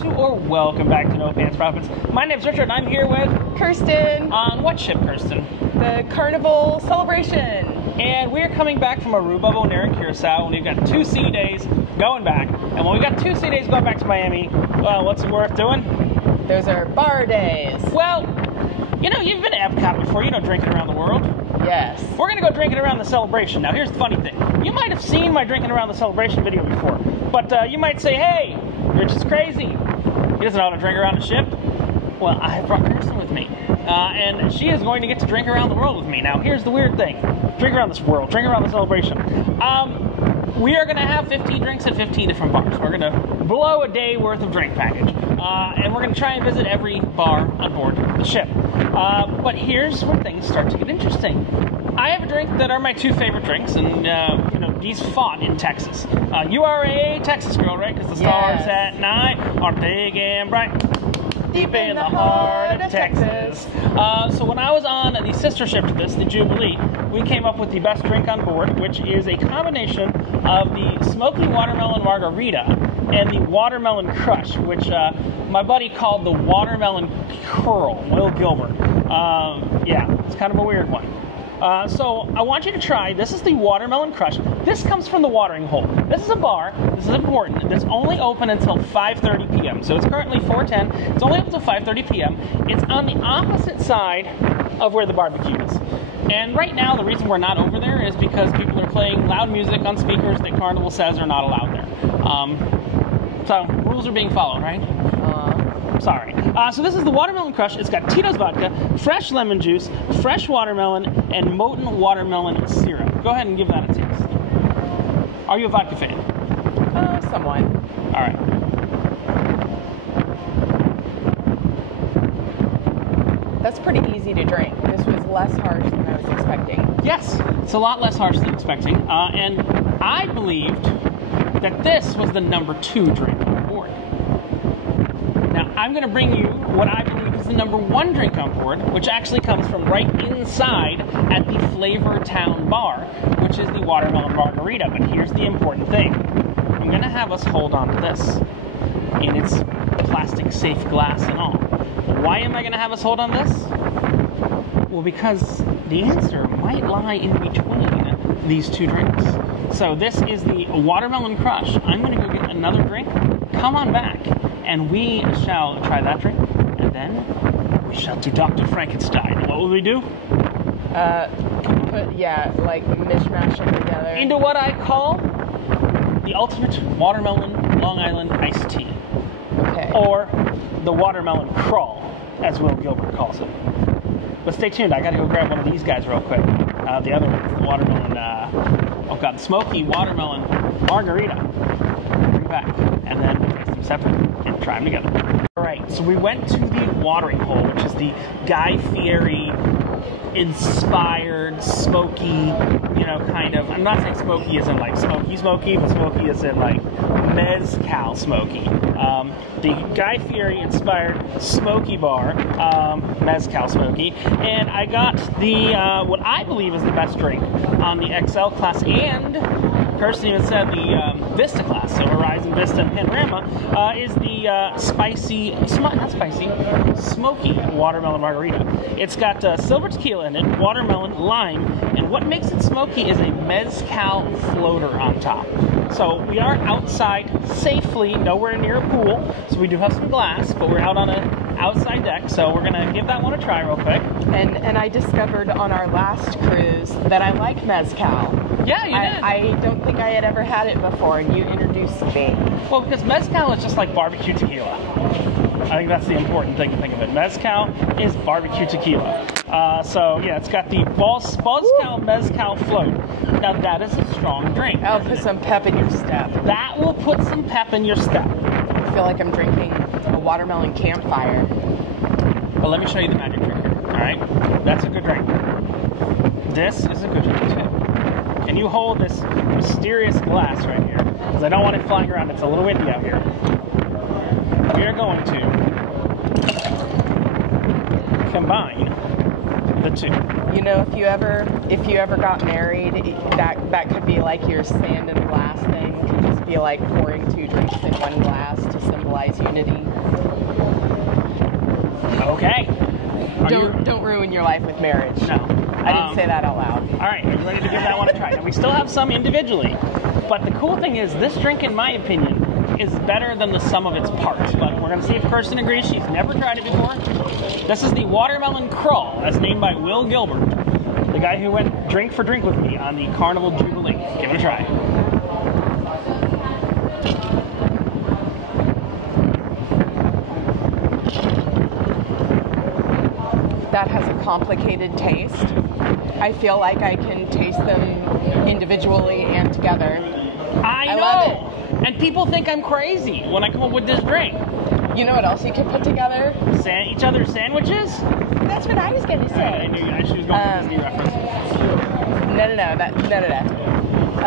to, or welcome back to No Pants Profits. My name's Richard, and I'm here with Kirsten. On what ship, Kirsten? The Carnival Celebration. And we're coming back from Aruba, Bonaire, and Curacao, and we've got 2 sea days going back. And when we got 2 sea days going back to Miami, well, what's it worth doing? Those are bar days. Well, you know, you've been to Epcot before, you know, drinking around the world. Yes. We're going to go drinking around the celebration. Now, here's the funny thing. You might have seen my drinking around the celebration video before, but you might say, hey, Rich is crazy. He doesn't know how to drink around a ship. Well, I have brought Kirsten with me, and she is going to get to drink around the world with me. Now, here's the weird thing. Drink around this world. Drink around the celebration. We are going to have 15 drinks at 15 different bars. We're going to blow a day worth of drink package, and we're going to try and visit every bar on board the ship. But here's where things start to get interesting. I have a drink that are my 2 favorite drinks, and you know, these fought in Texas. You are a Texas girl, right? Because the stars at night are big and bright, deep in the heart of Texas. So when I was on the sister ship to this, the Jubilee, we came up with the best drink on board, which is a combination of the smoky watermelon margarita and the watermelon crush, which my buddy called the watermelon curl, Will Gilbert. Yeah, it's kind of a weird one. So I want you to try, this is the watermelon crush. This comes from the watering hole. This is a bar, this is important, that's only open until 5:30 p.m. So it's currently 4:10, it's only open until 5:30 p.m. It's on the opposite side of where the barbecue is. And right now, the reason we're not over there is because people are playing loud music on speakers that Carnival says are not allowed there. So rules are being followed, right? Sorry. So this is the watermelon crush. It's got Tito's vodka, fresh lemon juice, fresh watermelon, and molten watermelon syrup. Go ahead and give that a taste. Are you a vodka fan? Somewhat. All right. That's pretty easy to drink. This was less harsh than I was expecting. Yes, it's a lot less harsh than expecting. And I believed that this was the number 2 drink on board. Now, I'm going to bring you what I believe is the number 1 drink on board, which actually comes from right inside at the Flavortown bar, which is the watermelon margarita. But here's the important thing. I'm going to have us hold on to this in its plastic safe glass and all. Why am I going to have us hold on this? Well, because the answer might lie in between these 2 drinks. So this is the watermelon crush. I'm going to go get another drink. Come on back, and we shall try that drink, and then we shall do Dr. Frankenstein. What will we do? Like mishmash them together. Into what I call the ultimate watermelon Long Island iced tea. Okay. Or the watermelon crawl, as Will Gilbert calls it. But stay tuned, I gotta go grab one of these guys real quick. The other one, the watermelon, the smoky watermelon margarita. Bring it back, and then taste them separate and try them together. Alright, so we went to the watering hole, which is the Guy Fieri inspired, smoky, you know, kind of, I'm not saying smoky as in like smoky, but smoky as in like Mescal smoky. The Guy Fieri inspired smoky bar, Mescal smoky, and I got the, what I believe is the best drink on the XL class, and Kirsten even said the Vista class, so Horizon, Vista, and Panorama, is the smoky watermelon margarita. It's got silver tequila in it, watermelon, lime, and what makes it smoky is a Mescal floater on top. So we are outside safely, nowhere near a pool, so we do have some glass, but we're out on an outside deck, so we're going to give that one a try real quick. And I discovered on our last cruise that I like Mescal. Yeah, you did. I don't think I had ever had it before, and you introduced me. Well, because Mescal is just like barbecue tequila. I think that's the important thing to think of it. Mescal is barbecue tequila. So, yeah, it's got the Buzzcal Mescal float. Now, that is a strong drink. That'll put some pep in your step. That will put some pep in your step. I feel like I'm drinking a watermelon campfire. Well, let me show you the magic trick here, all right? That's a good drink. This is a good drink, too. Can you hold this mysterious glass right here? Because I don't want it flying around. It's a little windy out here. We are going to combine the 2. You know, if you ever got married, that could be like your sand in the glass thing. It could just be like pouring 2 drinks in one glass to symbolize unity. Okay. Don't ruin your life with marriage. No. I didn't say that out loud. All right, are you ready to give that one a try? Now, we still have some individually, but the cool thing is this drink, in my opinion, is better than the sum of its parts. But we're going to see if Kirsten agrees. She's never tried it before. This is the Watermelon Crawl, as named by Will Gilbert, the guy who went drink for drink with me on the Carnival Jubilee. Give it a try. That has a complicated taste. I feel like I can taste them individually and together. I know. Love it. And people think I'm crazy when I come up with this drink. You know what else you could put together? Each other's sandwiches? That's what I was going to say. I knew she was going for Disney reference. No.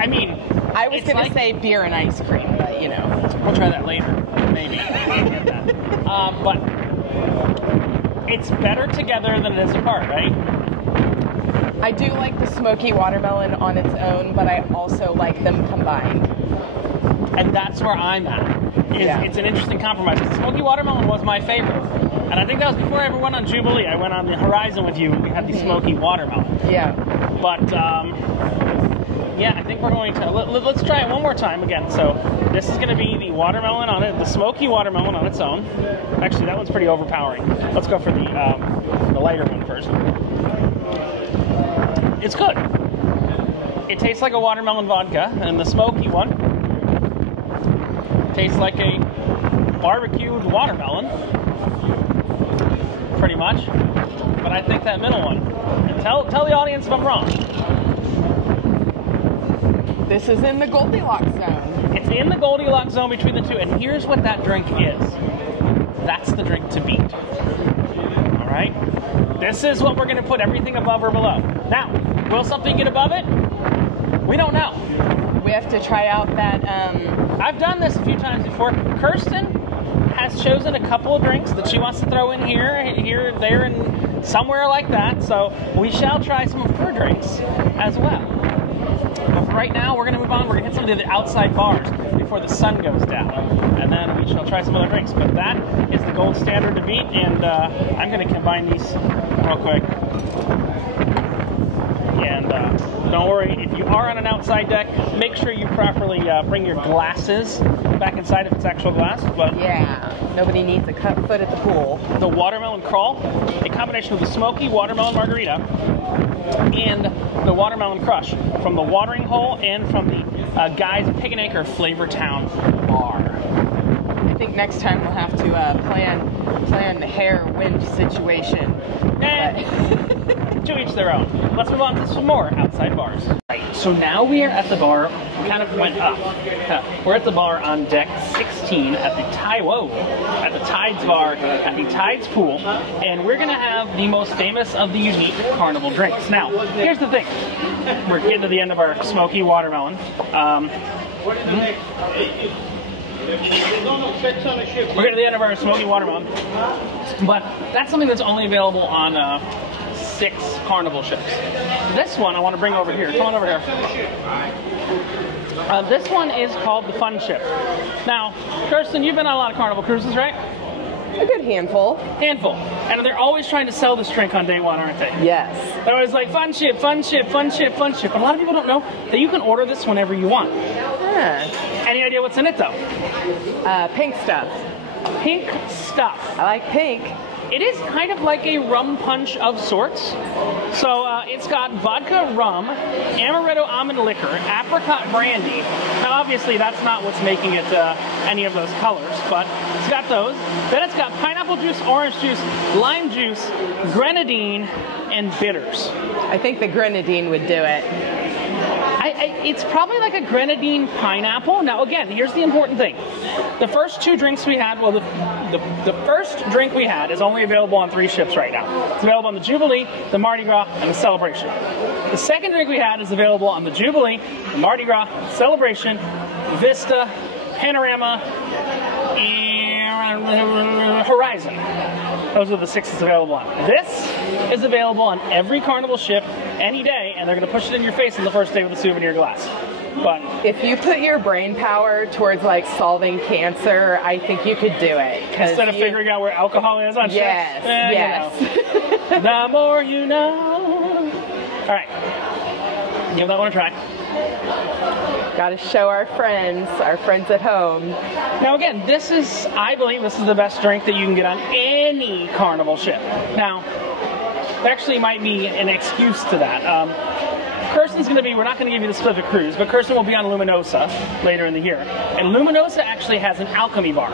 I mean, I was going to say beer and ice cream, but you know. We'll try that later, maybe. But it's better together than it is apart, right? I do like the smoky watermelon on its own, but I also like them combined. And that's where I'm at. It's an interesting compromise. The smoky watermelon was my favorite. And I think that was before I ever went on Jubilee. I went on the Horizon with you and we had the smoky watermelon. Yeah. But, yeah, I think we're going to... Let's try it one more time again. So this is going to be the watermelon on it, the smoky watermelon on its own. Actually, that one's pretty overpowering. Let's go for the lighter one first. It's good. It tastes like a watermelon vodka, and the smoky one tastes like a barbecued watermelon, pretty much. But I think that middle one. And tell the audience if I'm wrong. This is in the Goldilocks zone. It's in the Goldilocks zone between the two, and here's what that drink is. That's the drink to beat. All right? This is what we're going to put everything above or below. Now, will something get above it? We don't know. We have to try out that... I've done this a few times before. Kirsten has chosen a couple of drinks that she wants to throw in here, there, and somewhere like that. So we shall try some of her drinks as well. But for right now, we're going to move on. We're going to hit some of the outside bars before the sun goes down. And then we shall try some other drinks. But that is the gold standard to beat. And I'm going to combine these real quick. And don't worry, if you are on an outside deck, make sure you properly bring your glasses back inside if it's actual glass. But yeah, nobody needs a cut foot at the pool. The Watermelon Crawl, a combination of the smoky watermelon margarita and the watermelon crush from the Watering Hole and from the guys at Pig and Acre Flavortown Bar. I think next time we'll have to plan the hair wind situation. To each their own. Let's move on to some more outside bars. Right, so now we are at the bar. We kind of went up. We're at the bar on deck 16 at the at the Tides Bar at the Tides Pool, and we're gonna have the most famous of the unique carnival drinks. Now, here's the thing. We're getting to the end of our smoky watermelon. We're getting to the end of our smoky watermelon, but that's something that's only available on 6 carnival ships. This one I want to bring over here. Come on over here. This one is called the Funship. Now, Kirsten, you've been on a lot of carnival cruises, right? A good handful. And they're always trying to sell this drink on day one, aren't they? Yes. They're always like, Funship, Funship, Funship, Funship. And a lot of people don't know that you can order this whenever you want. Any idea what's in it, though? Pink stuff. Pink stuff. I like pink. It is kind of like a rum punch of sorts. So it's got vodka rum, amaretto almond liquor, apricot brandy. Now obviously that's not what's making it any of those colors, but it's got those. Then it's got pineapple juice, orange juice, lime juice, grenadine, and bitters. I think the grenadine would do it. It's probably like a grenadine pineapple. Now again, here's the important thing. The first 2 drinks we had, well the first drink we had is only available on 3 ships right now. It's available on the Jubilee, the Mardi Gras, and the Celebration. The second drink we had is available on the Jubilee, the Mardi Gras, Celebration, Vista, Panorama, and Horizon. Those are the 6 it's available on. This is available on every Carnival ship any day, and they're going to push it in your face on the first day with a souvenir glass. But if you put your brain power towards like solving cancer, I think you could do it. Instead of figuring out where alcohol is on ship. Yes. You know. The more you know. All right. Give that one a try. Got to show our friends at home. Now again, I believe this is the best drink that you can get on any Carnival ship. Now, there actually might be an excuse to that. Kirsten's going to be, we're not going to give you the specific cruise, but Kirsten will be on Luminosa later in the year. And Luminosa actually has an Alchemy bar.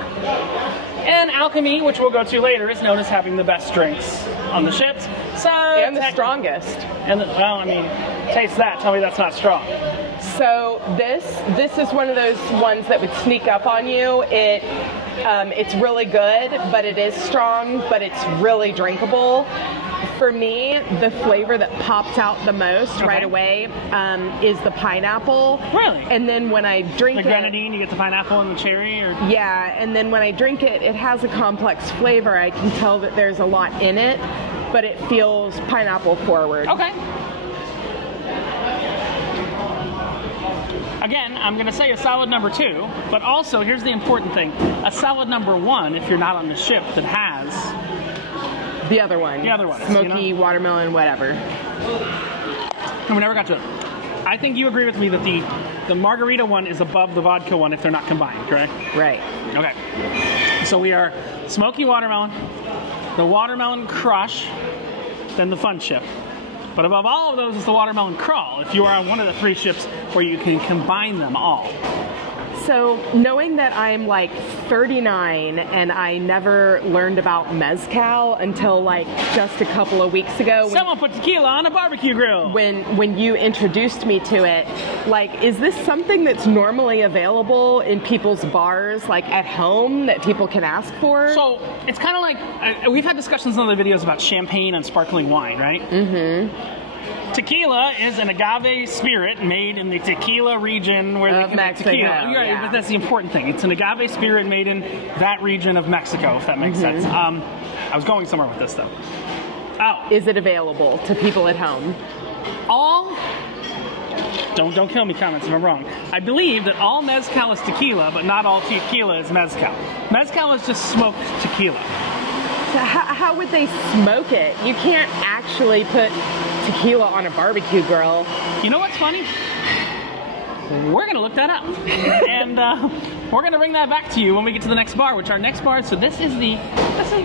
And Alchemy, which we'll go to later, is known as having the best drinks on the ships. So and the strongest. And well, I mean, taste that. Tell me that's not strong. So this is one of those ones that would sneak up on you. It's really good, but it is strong, but it's really drinkable. For me, the flavor that popped out the most right away is the pineapple. Really? And then when I drink the grenadine, you get the pineapple and the cherry? Or? Yeah, and then when I drink it, it has a complex flavor. I can tell that there's a lot in it, but it feels pineapple forward. Okay. Again, I'm going to say a solid number 2, but also, here's the important thing, a solid number 1 if you're not on the ship that has... The other one. The other one. Smoky, watermelon, whatever. And we never got to it. I think you agree with me that the Margarita one is above the vodka one if they're not combined, correct? Right. Okay. So we are smoky watermelon, the watermelon crush, then the Funship. But above all of those is the watermelon crawl, if you are on one of the 3 ships where you can combine them all. So knowing that I'm like 39 and I never learned about Mescal until like just a couple of weeks ago. Someone put tequila on a barbecue grill. When you introduced me to it, like, is this something that's normally available in people's bars, like at home, that people can ask for? So it's kind of like, we've had discussions in other videos about champagne and sparkling wine, right? Mm-hmm. Tequila is an agave spirit made in the tequila region where they can make tequila. Yeah. But that's the important thing. It's an agave spirit made in that region of Mexico, if that makes sense. I was going somewhere with this, though. Oh. Is it available to people at home? Don't kill me, comments if I'm wrong. I believe that all mezcal is tequila, but not all tequila is mezcal. Mezcal is just smoked tequila. So how would they smoke it? You can't actually put tequila on a barbecue grill. You know what's funny? We're going to look that up. And we're going to bring that back to you when we get to the next bar, which our next bar, so this is the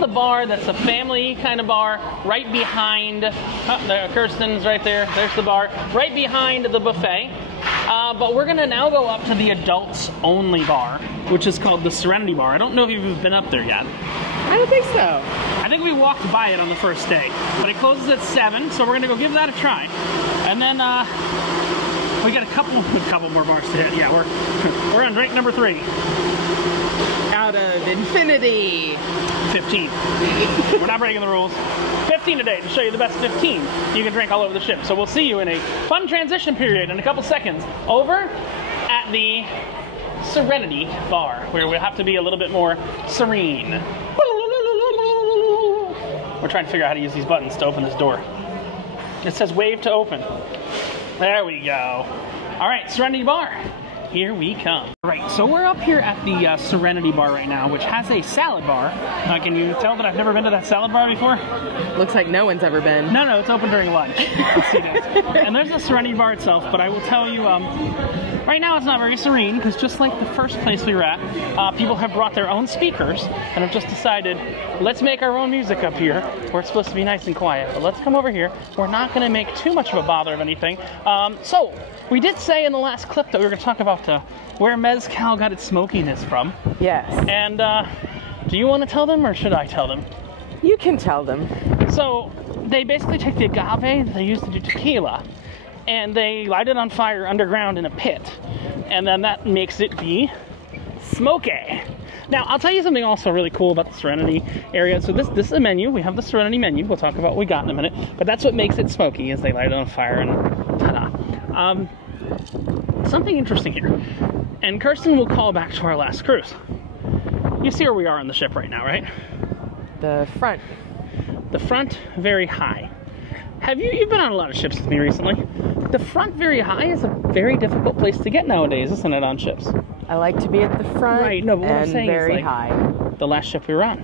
bar that's a family kind of bar right behind, there, Kirsten's right there, there's the bar, right behind the buffet. But we're going to now go up to the adults only bar, which is called the Serenity Bar. I don't know if you've been up there yet. I don't think so. I think we walked by it on the first day, but it closes at 7, so we're going to go give that a try. And then we got a couple more bars to hit. Yeah, we're on drink number 3. Out of infinity. 15. We're not breaking the rules. 15 today to show you the best 15 you can drink all over the ship. So we'll see you in a fun transition period in a couple seconds over at the Serenity Bar, where we'll have to be a little bit more serene. We're trying to figure out how to use these buttons to open this door. It says wave to open. There we go. All right, Serenity Bar. Here we come. All right, so we're up here at the Serenity Bar right now, which has a salad bar. Can you tell that I've never been to that salad bar before? Looks like no one's ever been. No, it's open during lunch. And there's the Serenity Bar itself, but I will tell you, right now it's not very serene, because just like the first place we were at, people have brought their own speakers and have just decided, let's make our own music up here, where it's supposed to be nice and quiet. But let's come over here. We're not going to make too much of a bother of anything. So, we did say in the last clip that we were going to talk about where Mescal got its smokiness from. Yes. And do you want to tell them, or should I tell them? You can tell them. So, they basically take the agave that they used to do tequila, and they light it on fire underground in a pit, and then that makes it be smoky. Now, I'll tell you something also really cool about the Serenity area. So this is a menu. We have the Serenity menu. We'll talk about what we got in a minute. But that's what makes it smoky, is they light it on fire and ta-da. Something interesting here. And Kirsten will call back to our last cruise. You see where we are on the ship right now, right? The front. The front, very high. You've been on a lot of ships with me recently. The front very high is a very difficult place to get nowadays, isn't it, on ships? I like to be at the front, right, no, but what I'm saying very is, like, high. The last ship we were on.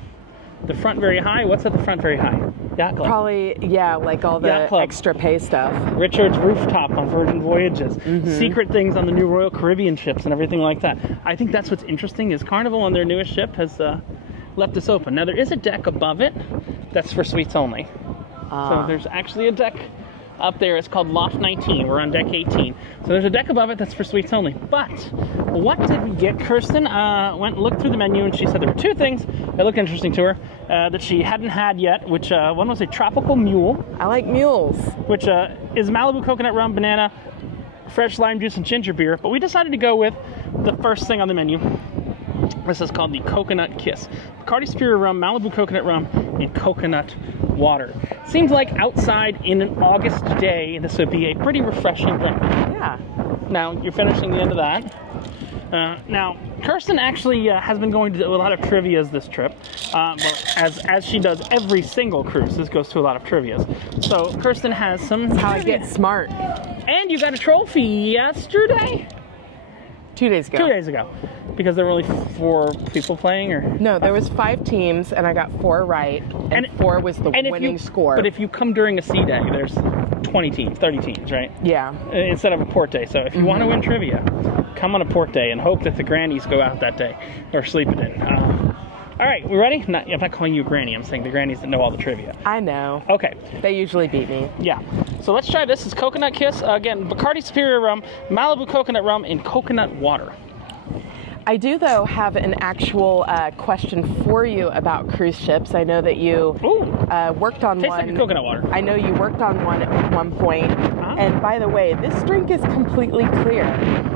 The front very high. What's at the front very high? Yacht Club. Probably, yeah, like all the extra pay stuff. Richard's rooftop on Virgin Voyages. Secret things on the new Royal Caribbean ships and everything like that. I think that's what's interesting is Carnival on their newest ship has left this open. Now, there is a deck above it that's for suites only. So there's actually a deck up there. It's called Loft 19. We're on deck 18. So there's a deck above it that's for suites only. But what did we get? Kirsten went and looked through the menu, and she said there were two things that looked interesting to her that she hadn't had yet, which one was a tropical mule. I like mules. Which is Malibu coconut rum, banana, fresh lime juice, and ginger beer. But we decided to go with the first thing on the menu. This is called the Coconut Kiss. Bacardi Superior rum, Malibu coconut rum, and coconut water. Seems like outside in an August day, this would be a pretty refreshing drink. Yeah. Now, you're finishing the end of that. Now, Kirsten actually has been going to a lot of trivias this trip. As she does every single cruise, this goes to a lot of trivias. So, Kirsten has some That's how I get smart. And you got a trophy yesterday? 2 days ago. 2 days ago. Because there were only 4 people playing, or? No, there was 5 teams, and I got 4 right, and 4 was the winning score. But if you come during a sea day, there's 20 teams, 30 teams, right? Yeah. Instead of a port day. So if you want to win trivia, come on a port day and hope that the grannies go out that day, or sleep it in. All right, we ready? I'm not calling you a granny. I'm saying the grannies that know all the trivia. I know. Okay. They usually beat me. Yeah. So let's try this. It's Coconut Kiss. Again, Bacardi Superior rum, Malibu coconut rum, and coconut water. I do, though, have an actual question for you about cruise ships. I know that you worked on Tastes one. like coconut water. I know you worked on one at one point. And by the way, this drink is completely clear.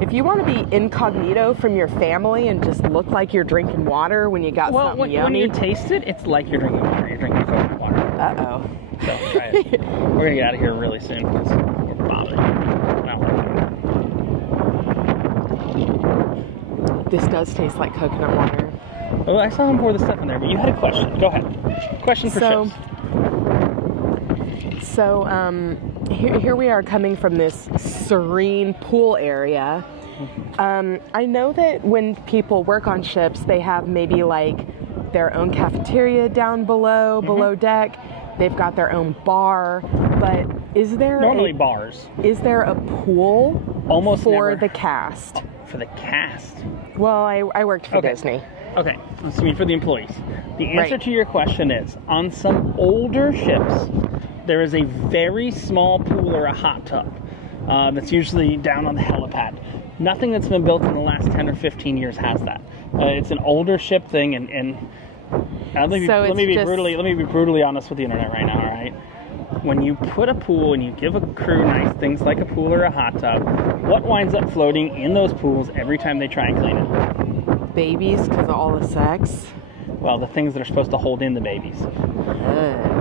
If you want to be incognito from your family and just look like you're drinking water when you got something yummy. When you taste it, it's like you're drinking water. You're drinking coconut water. Uh-oh. So try it. We're going to get out of here really soon because we're bothering you. This does taste like coconut water. Well, I saw him pour the stuff in there, but you had a question. Go ahead. Question for ships. So, here we are coming from this serene pool area. I know that when people work on ships, they have maybe like their own cafeteria down below deck. They've got their own bar, but is there normally bars? Is there a pool almost for never. the cast? For the cast? Well, I worked for Disney. Okay, so you mean for the employees. The answer to your question is, on some older ships, there is a very small pool or a hot tub that's usually down on the helipad. Nothing that's been built in the last 10 or 15 years has that. It's an older ship thing, and let me be brutally honest with the internet right now, all right? When you put a pool and you give a crew nice things like a pool or a hot tub, what winds up floating in those pools every time they try and clean it? Babies, because of all the sex? Well, the things that are supposed to hold in the babies.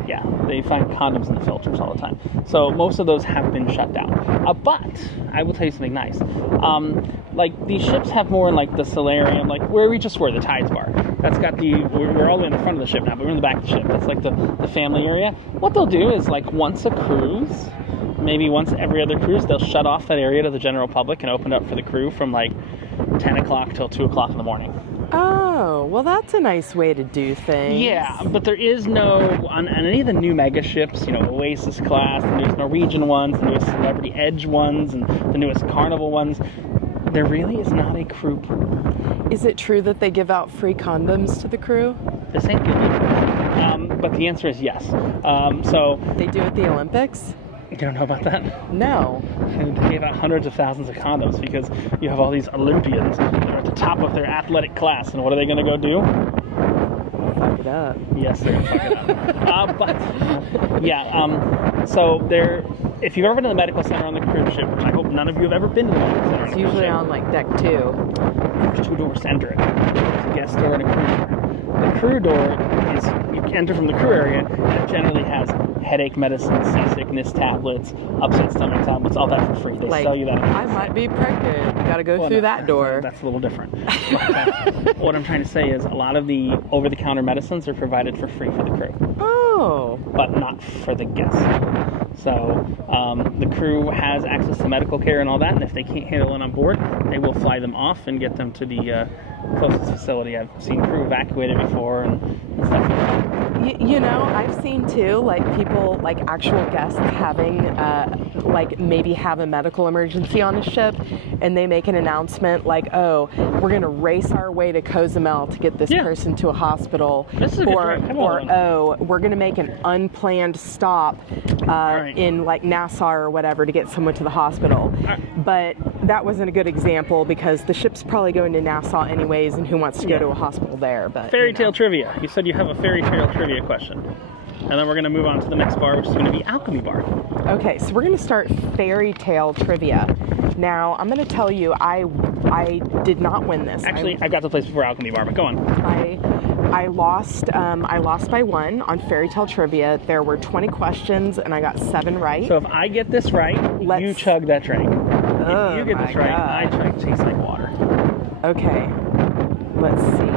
Yeah, they find condoms in the filters all the time. So most of those have been shut down. But I will tell you something nice. Like these ships have more in like the solarium, like where we just were, the Tides Bar. That's got we're all the way in the front of the ship now, but we're in the back of the ship. That's like the family area. What they'll do is like once a cruise, maybe once every other cruise, they'll shut off that area to the general public and open it up for the crew from like 10 o'clock till 2 o'clock in the morning. Oh, well, that's a nice way to do things. Yeah, but there is no, on any of the new mega ships, you know, Oasis class, the newest Norwegian ones, the newest Celebrity Edge ones, and the newest Carnival ones, there really is not a crew pool. Is it true that they give out free condoms to the crew? This ain't good. But the answer is yes. So they do at the Olympics? You don't know about that? No. They gave out hundreds of thousands of condoms because you have all these Olympians that are at the top of their athletic class, and what are they going to go do? Fuck it up. Yes, they're going to fuck it up. So there, if you've ever been to the medical center on the cruise ship, which I hope none of you have ever been to the medical center on it's a cruise usually ship, on like deck 2. There's 2 doors to enter it. There's a guest door and a crew door. The crew door is, you enter from the crew area, and it generally has headache medicine, seasickness tablets, upset stomach tablets, all that for free. They sell you that. I might be pregnant. You gotta go through that door. That's a little different. But, what I'm trying to say is a lot of the over-the-counter medicines are provided for free for the crew. Oh. But not for the guests. So the crew has access to medical care and all that, and if they can't handle it on board, they will fly them off and get them to the closest facility. I've seen crew evacuated before and stuff like that. You know, I've seen too, like people, like actual guests having, like maybe have a medical emergency on a ship, and they make an announcement like, "Oh, we're gonna race our way to Cozumel to get this person to a hospital," or "Oh, we're gonna make an unplanned stop in like Nassau or whatever to get someone to the hospital." But that wasn't a good example because the ship's probably going to Nassau anyways, and who wants to go to a hospital there? But fairy tale trivia. You said you have a fairy tale trivia question. And then we're going to move on to the next bar, which is going to be Alchemy Bar. Okay, so we're going to start fairy tale trivia. Now, I'm going to tell you, I did not win this. Actually, I got the place before Alchemy Bar, but go on. I lost by 1 on fairy tale trivia. There were 20 questions, and I got 7 right. So if I get this right, you chug that drink. If you get this right, I drink tastes like water. Okay. Let's see.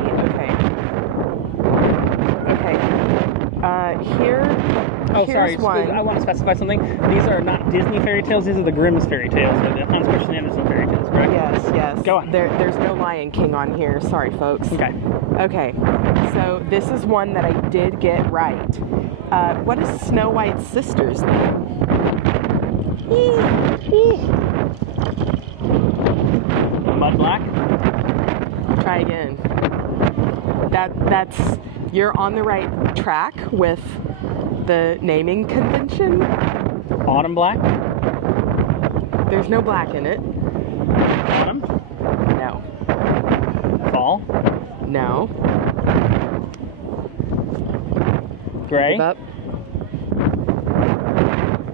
Here's one. I want to specify something. These are not Disney fairy tales. These are the Grimm's fairy tales. The Hans Christian Andersen fairy tales, correct? Yes. Go on. There's no Lion King on here. Sorry, folks. Okay. So this is one that I did get right. What is Snow White's sister's name? Mud Black? Try again. That's you're on the right track with the naming convention. Autumn Black? There's no black in it. Autumn? No. Fall? No. Gray? Give up.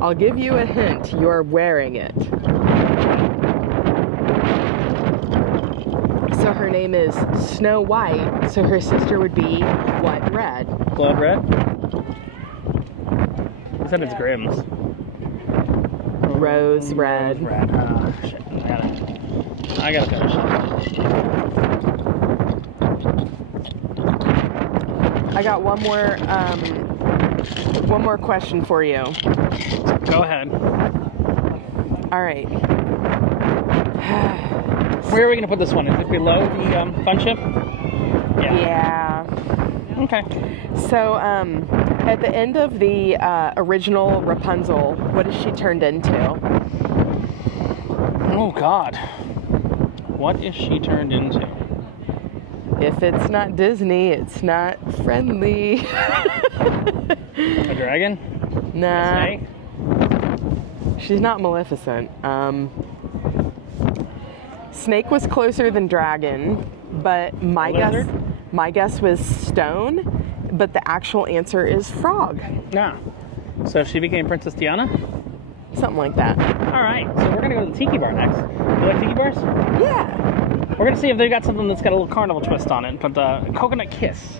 I'll give you a hint. You're wearing it. So her name is Snow White, so her sister would be what red? Blood red? I said it's Grimm's. Rose red. Shit. I gotta finish it. I got one more question for you. Go ahead. All right. Where are we going to put this one? Is it below the Funship? Yeah. Okay. So, at the end of the original Rapunzel, what is she turned into? Oh, God. What is she turned into? If it's not Disney, it's not friendly. A dragon? Nah. A snake? She's not Maleficent. Snake was closer than dragon, but my guess was stone, but the actual answer is frog. Yeah. So she became Princess Diana? Something like that. All right. So we're going to go to the Tiki Bar next. You like Tiki Bars? Yeah. We're going to see if they've got something that's got a little carnival twist on it, but Coconut Kiss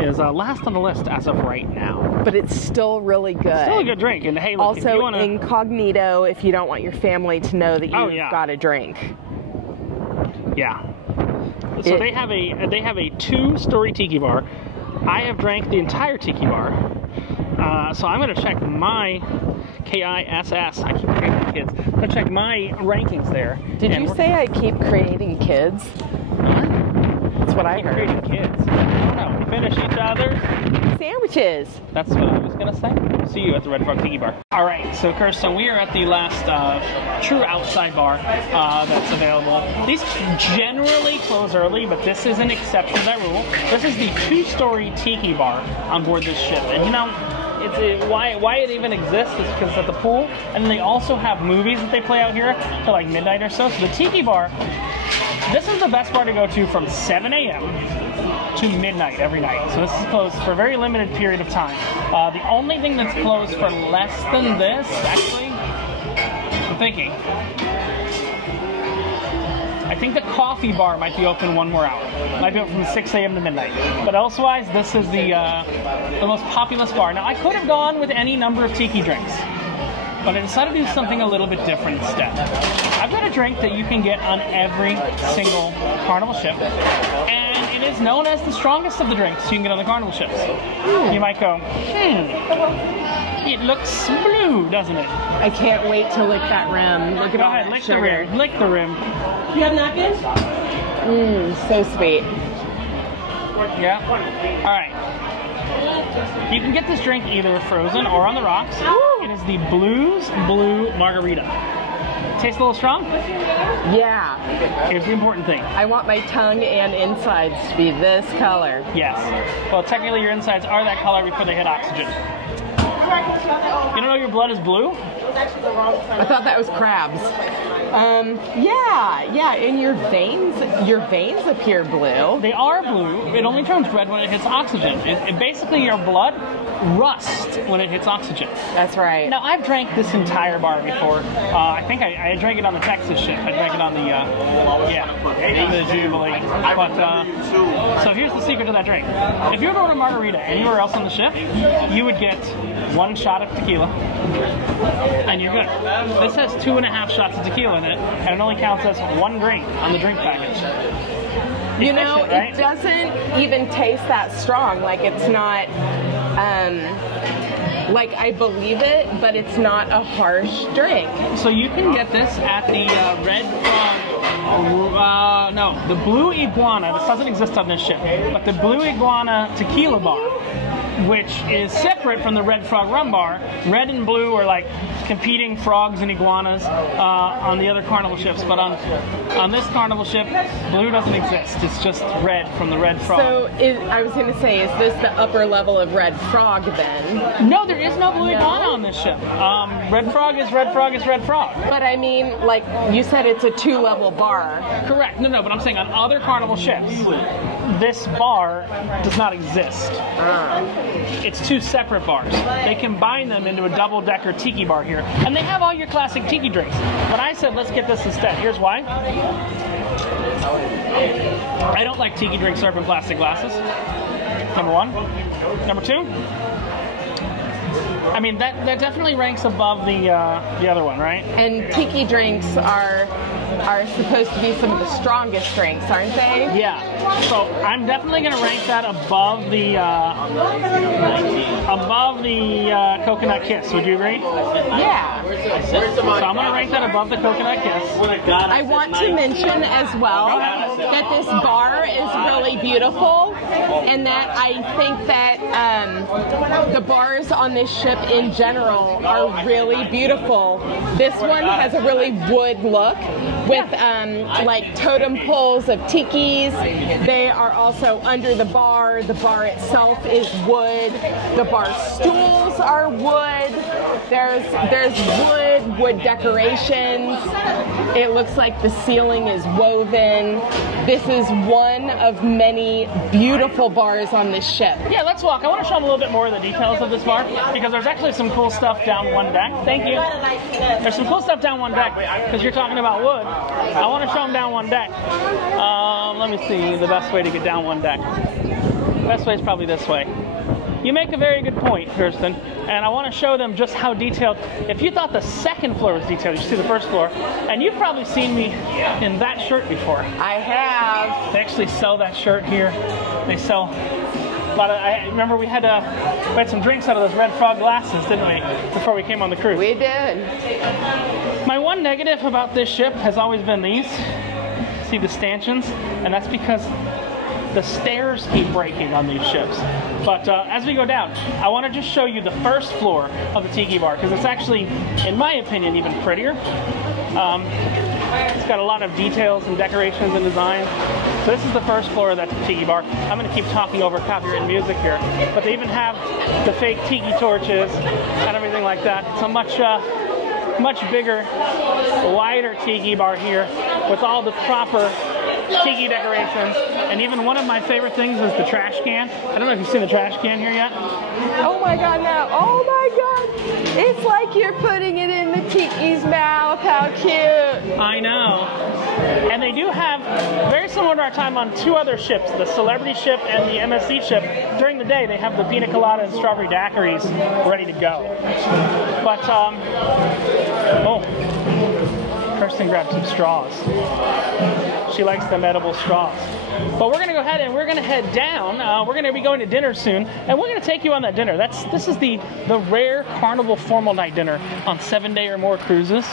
is last on the list as of right now. But it's still really good. Still a good drink. And hey, look, also, if you wanna... incognito if you don't want your family to know that you've got a drink. Yeah. So they have a 2-story tiki bar. I have drank the entire tiki bar. So I'm going to check my KISS. I keep creating kids. I'm going to check my rankings there. Did you say I keep creating kids? That's what I heard. Creating kids. I don't know. We finish each other's sandwiches. That's what I was going to say. See you at the Red Frog Tiki Bar. All right, so Kirsten, we are at the last true outside bar that's available. These generally close early, but this is an exception to that rule. This is the 2-story tiki bar on board this ship. And you know, why it even exists is because it's at the pool, and then they also have movies that they play out here till like midnight or so. So the tiki bar, this is the best bar to go to from 7 a.m. to midnight every night. So this is closed for a very limited period of time. The only thing that's closed for less than this, actually, I'm thinking, I think the coffee bar might be open one more hour. Might be open from 6 a.m. to midnight. But elsewise, this is the most populous bar. Now, I could have gone with any number of tiki drinks, but I decided to do something a little bit different instead. I've got a drink that you can get on every single Carnival ship, and it is known as the strongest of the drinks you can get on the Carnival ships. You might go, it looks blue, doesn't it? I can't wait to lick that rim. Look at all that lick sugar. the rim. Lick the rim. You have napkins? So sweet. Yeah. All right. You can get this drink either frozen or on the rocks. It is the Blues Blue Margarita. Tastes a little strong? Yeah. Here's the important thing. I want my tongue and insides to be this color. Yes. Well, technically your insides are that color before they hit oxygen. You don't know your blood is blue? I thought that was crabs. Yeah, and your veins appear blue. They are blue. It only turns red when it hits oxygen. Basically, your blood rusts when it hits oxygen. That's right. Now, I've drank this entire bar before. I think I drank it on the Texas ship. I drank it on the Jubilee. But, so here's the secret to that drink. If you were going to Margarita anywhere else on the ship, you would get 1 shot of tequila, and you're good. This has 2.5 shots of tequila in it, and it only counts as 1 drink on the drink package. You know, it doesn't even taste that strong. Like, it's not, like, I believe it, but it's not a harsh drink. So you can get this at the Red Frog, no, the Blue Iguana. This doesn't exist on this ship, but the Blue Iguana Tequila Bar, which is separate from the Red Frog Rum Bar. Red and blue are like competing frogs and iguanas on the other Carnival ships, but on this Carnival ship, blue doesn't exist. It's just red from the Red Frog. So I was going to say, is this the upper level of Red Frog then? No, there is no blue iguana on this ship. Red Frog is Red Frog is Red Frog. But I mean, like you said, it's a 2-level bar. Correct. No, but I'm saying on other Carnival ships, this bar does not exist. It's 2 separate bars. They combine them into a double-decker tiki bar here. And they have all your classic tiki drinks. But I said, let's get this instead. Here's why. I don't like tiki drinks served in plastic glasses. Number 1. Number 2. I mean, that definitely ranks above the other one, right? And tiki drinks are supposed to be some of the strongest drinks, aren't they? Yeah. So I'm definitely going to rank that above the Coconut Kiss. Would you agree? Yeah. So I'm going to rank that above the Coconut Kiss. I want to mention as well that this bar is really beautiful, and that I think that the bars on this ship in general are really beautiful. This one has a really wood look with like totem poles of tikis. They are also under the bar. The bar itself is wood. The bar stools are wood. There's wood decorations. It looks like the ceiling is woven. This is one of many beautiful bars on this ship. Yeah, let's walk. I want to show them a little bit more of the details of this bar, because there's actually some cool stuff down one deck. Thank you. There's some cool stuff down one deck, because you're talking about wood. I want to show them down one deck. Let me see the best way to get down one deck. The best way is probably this way. You make a very good point, Kirsten, and I want to show them just how detailed. If you thought the second floor was detailed, you should see the first floor. And you've probably seen me in that shirt before. I have. They actually sell that shirt here. They sell a lot of, I remember we had some drinks out of those Red Frog glasses, didn't we, before we came on the cruise? We did. My one negative about this ship has always been these. See the stanchions? And that's because the stairs keep breaking on these ships. But as we go down, I want to just show you the first floor of the tiki bar, because it's actually, in my opinion, even prettier. It's got a lot of details and decorations and designs. So this is the first floor of that tiki bar. I'm going to keep talking over copyrighted music here. But they even have the fake tiki torches and everything like that. It's a much bigger, wider tiki bar here with all the proper tiki decorations. And even one of my favorite things is the trash can. I don't know if you've seen the trash can here yet. Oh my God, no. Oh my God. It's like you're putting it in the tiki's mouth. How how cute. I know. And they do have, very similar to our time on 2 other ships, the Celebrity ship and the MSC ship. During the day, they have the pina colada and strawberry daiquiris ready to go. But, oh, Kirsten grabbed some straws. She likes them edible straws. But we're going to go ahead and we're going to head down. We're going to be going to dinner soon, and we're going to take you on that dinner. This is the rare Carnival formal night dinner on 7-day or more cruises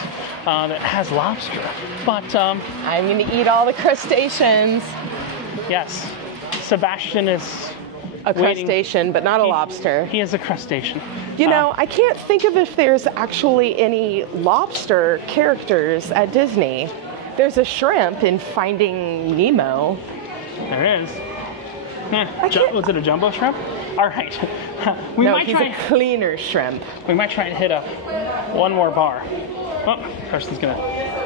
that has lobster. But I'm going to eat all the crustaceans. Yes, Sebastian is a crustacean, but not a lobster. He is a crustacean. You know, I can't think of if there's actually any lobster characters at Disney. There's a shrimp in Finding Nemo. There is. Was it a jumbo shrimp? All right. He's a cleaner shrimp. We might try and hit one more bar. Oh, Kirsten's gonna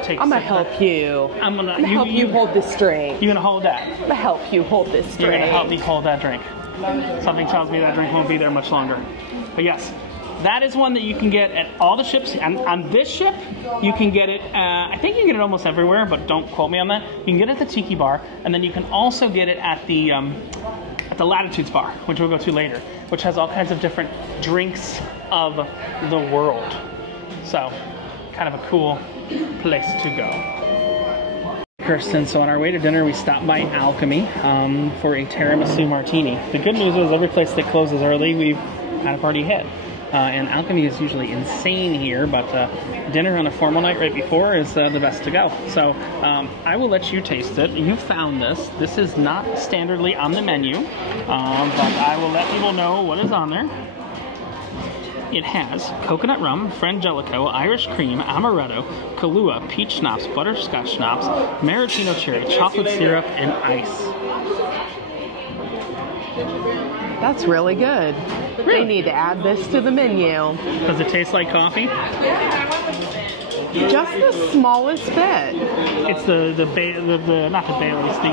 take. I'm gonna help you. I'm gonna help you hold this drink. You're gonna hold that. I'm gonna help you hold this drink. You're gonna help me hold that drink. Something tells me that drink won't be there much longer. But yes, that is one that you can get at all the ships. On this ship, you can get it, I think you can get it almost everywhere, but don't quote me on that. You can get it at the Tiki Bar, and then you can also get it at the Latitudes Bar, which we'll go to later, which has all kinds of different drinks of the world. So, kind of a cool place to go. Kirsten, so on our way to dinner, we stopped by Alchemy for a tiramisu martini. The good news is every place that closes early, we've kind of already hit. And Alchemy is usually insane here, but dinner on a formal night right before is the best to go. So I will let you taste it. You found this. This is not standardly on the menu, but I will let people know what is on there. It has coconut rum, frangelico, Irish cream, amaretto, Kahlua, peach schnapps, butterscotch schnapps, maraschino cherry, chocolate syrup, and ice. That's really good. Really? They need to add this to the menu. Does it taste like coffee? Just the smallest bit. It's not the Bailey's, the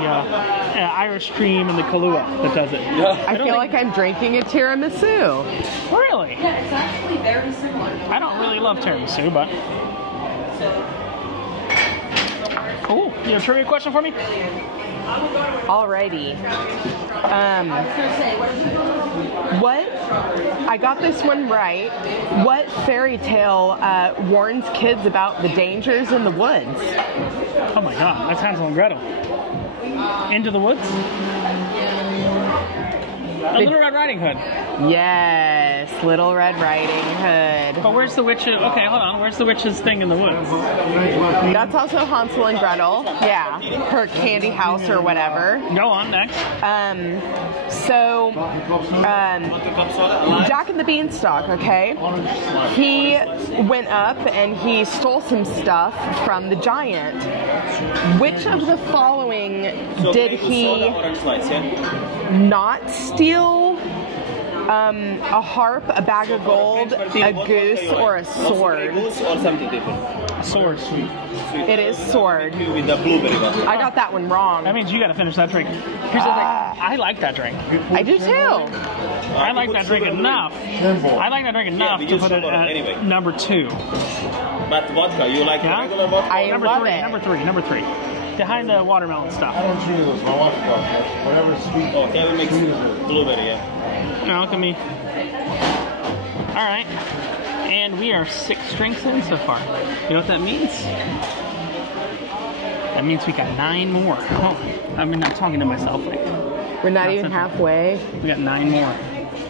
Irish cream and the Kahlua that does it. I feel like I'm drinking a tiramisu. Really? Yeah, it's actually very similar. I don't really love tiramisu, but... Oh, you have a trivia question for me? Alrighty. I got this one right. What fairy tale warns kids about the dangers in the woods? Oh my god, that's Hansel and Gretel. Into the Woods? Little Red Riding Hood. Yes, Little Red Riding Hood. But where's the witch? Okay, hold on. Where's the witch's thing in the woods? That's also Hansel and Gretel. Yeah, her candy house or whatever. Go on, next. Jack and the Beanstalk, okay? He went up and he stole some stuff from the giant. Which of the following did he not steal? A harp, a bag of gold, a goose, or a sword? A sword. It is sword. I got that one wrong. That means you gotta finish that drink. Here's the thing. I like that drink. I do too. I like that drink enough. I like that drink enough to put it at number 2. But vodka, you like regular vodka? I love it. Number three. Behind the watermelon stuff. I don't choose those. My wife does. Whatever sweet. Oh, can we mix blueberry, yeah. Alchemy. Alright. And we are 6 drinks in so far. You know what that means? That means we got 9 more. Oh, I'm not talking to myself. We're not even halfway. We got 9 more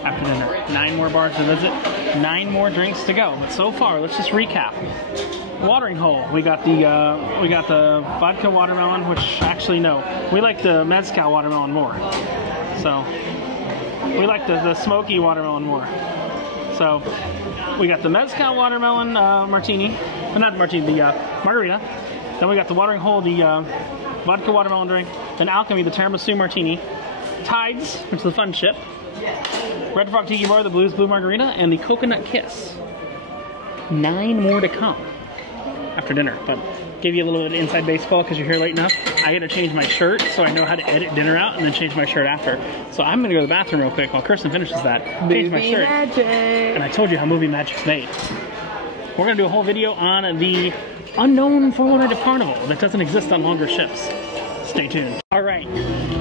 after dinner. 9 more bars to visit. 9 more drinks to go. But so far, let's just recap. Watering hole. We got the vodka watermelon, which actually no, we like the Mescal watermelon more. So we like the smoky watermelon more. So we got the Mescal watermelon martini, but not martini, the margarita. Then we got the watering hole, the vodka watermelon drink. Then Alchemy, the tiramisu martini. Tides, which is the Funship. Red Frog Tiki Bar, the Blues Blue Margarita, and the Coconut Kiss. 9 more to come after dinner, but give you a little bit of inside baseball because you're here late enough. I had to change my shirt so I know how to edit dinner out and then change my shirt after. So I'm gonna go to the bathroom real quick while Kirsten finishes that. Change my shirt. Magic. And I told you how movie magic's made. We're going to do a whole video on the unknown formal night of Carnival that doesn't exist on longer ships. Stay tuned. All right,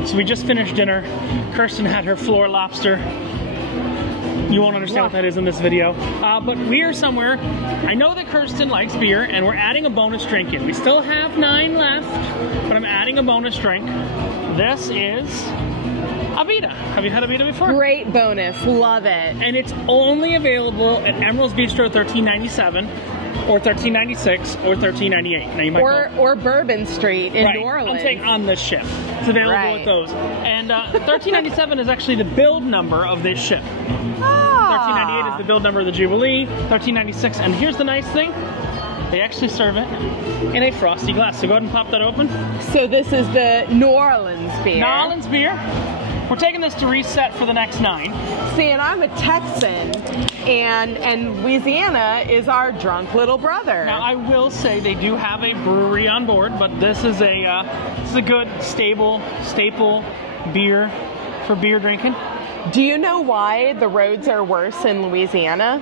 so we just finished dinner. Kirsten had her floor lobster. You won't understand what that is in this video. But we are somewhere. I know that Kirsten likes beer, and we're adding a bonus drink in. We still have 9 left, but I'm adding a bonus drink. This is Abita. Have you had Abita before? Great bonus, love it. And it's only available at Emrils Bistro, $13.97, or $13.96, or $13.98. Now you might or Bourbon Street in New Orleans. I'm saying on this ship. It's available at those. And $13.97 is actually the build number of this ship. $13.98 is the build number of the Jubilee. $13.96, and here's the nice thing. They actually serve it in a frosty glass. So go ahead and pop that open. So this is the New Orleans beer. New Orleans beer. We're taking this to reset for the next 9. See, and I'm a Texan, and Louisiana is our drunk little brother. Now, I will say they do have a brewery on board, but this is a good staple beer for beer drinking. Do you know why the roads are worse in Louisiana?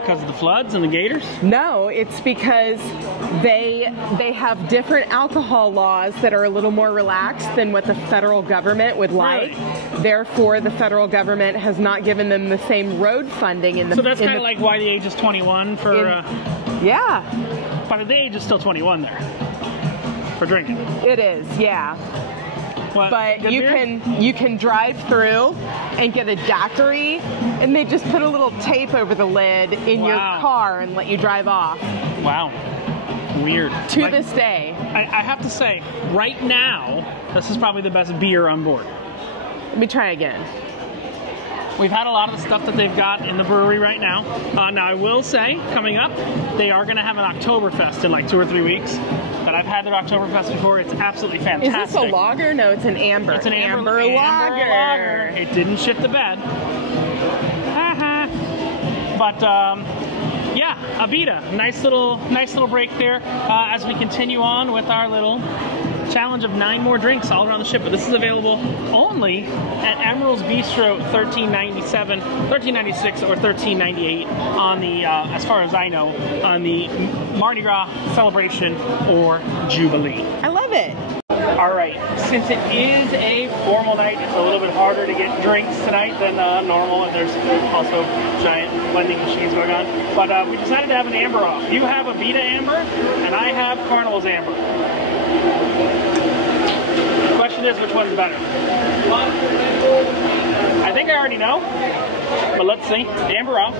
Because of the floods and the gators? No, it's because they have different alcohol laws that are a little more relaxed than what the federal government would like. Really? Therefore, the federal government has not given them the same road funding in the. So that's kind of like why the age is 21 for. Yeah. But the age is still 21 there for drinking. It is, yeah. What, but you can drive through and get a daiquiri, and they just put a little tape over the lid in your car and let you drive off. Wow. Weird. To this day. I have to say, right now, this is probably the best beer on board. Let me try again. We've had a lot of the stuff that they've got in the brewery right now. Now, I will say, coming up, they are going to have an Oktoberfest in like 2 or 3 weeks. But I've had their Oktoberfest before. It's absolutely fantastic. Is this a lager? No, it's an amber. It's an amber lager. It didn't shit the bed. But yeah, Abita. Nice little break there as we continue on with our little challenge of 9 more drinks all around the ship. But this is available only at Emrils Bistro, $13.97, $13.96, or $13.98 on the, as far as I know, on the Mardi Gras Celebration or Jubilee. I love it. All right, since it is a formal night, it's a little bit harder to get drinks tonight than normal, and there's also giant blending machines going on. But we decided to have an amber off. You have Abita amber, and I have Carnival's amber. The question is, which one's better? I think I already know, but let's see. Amber off.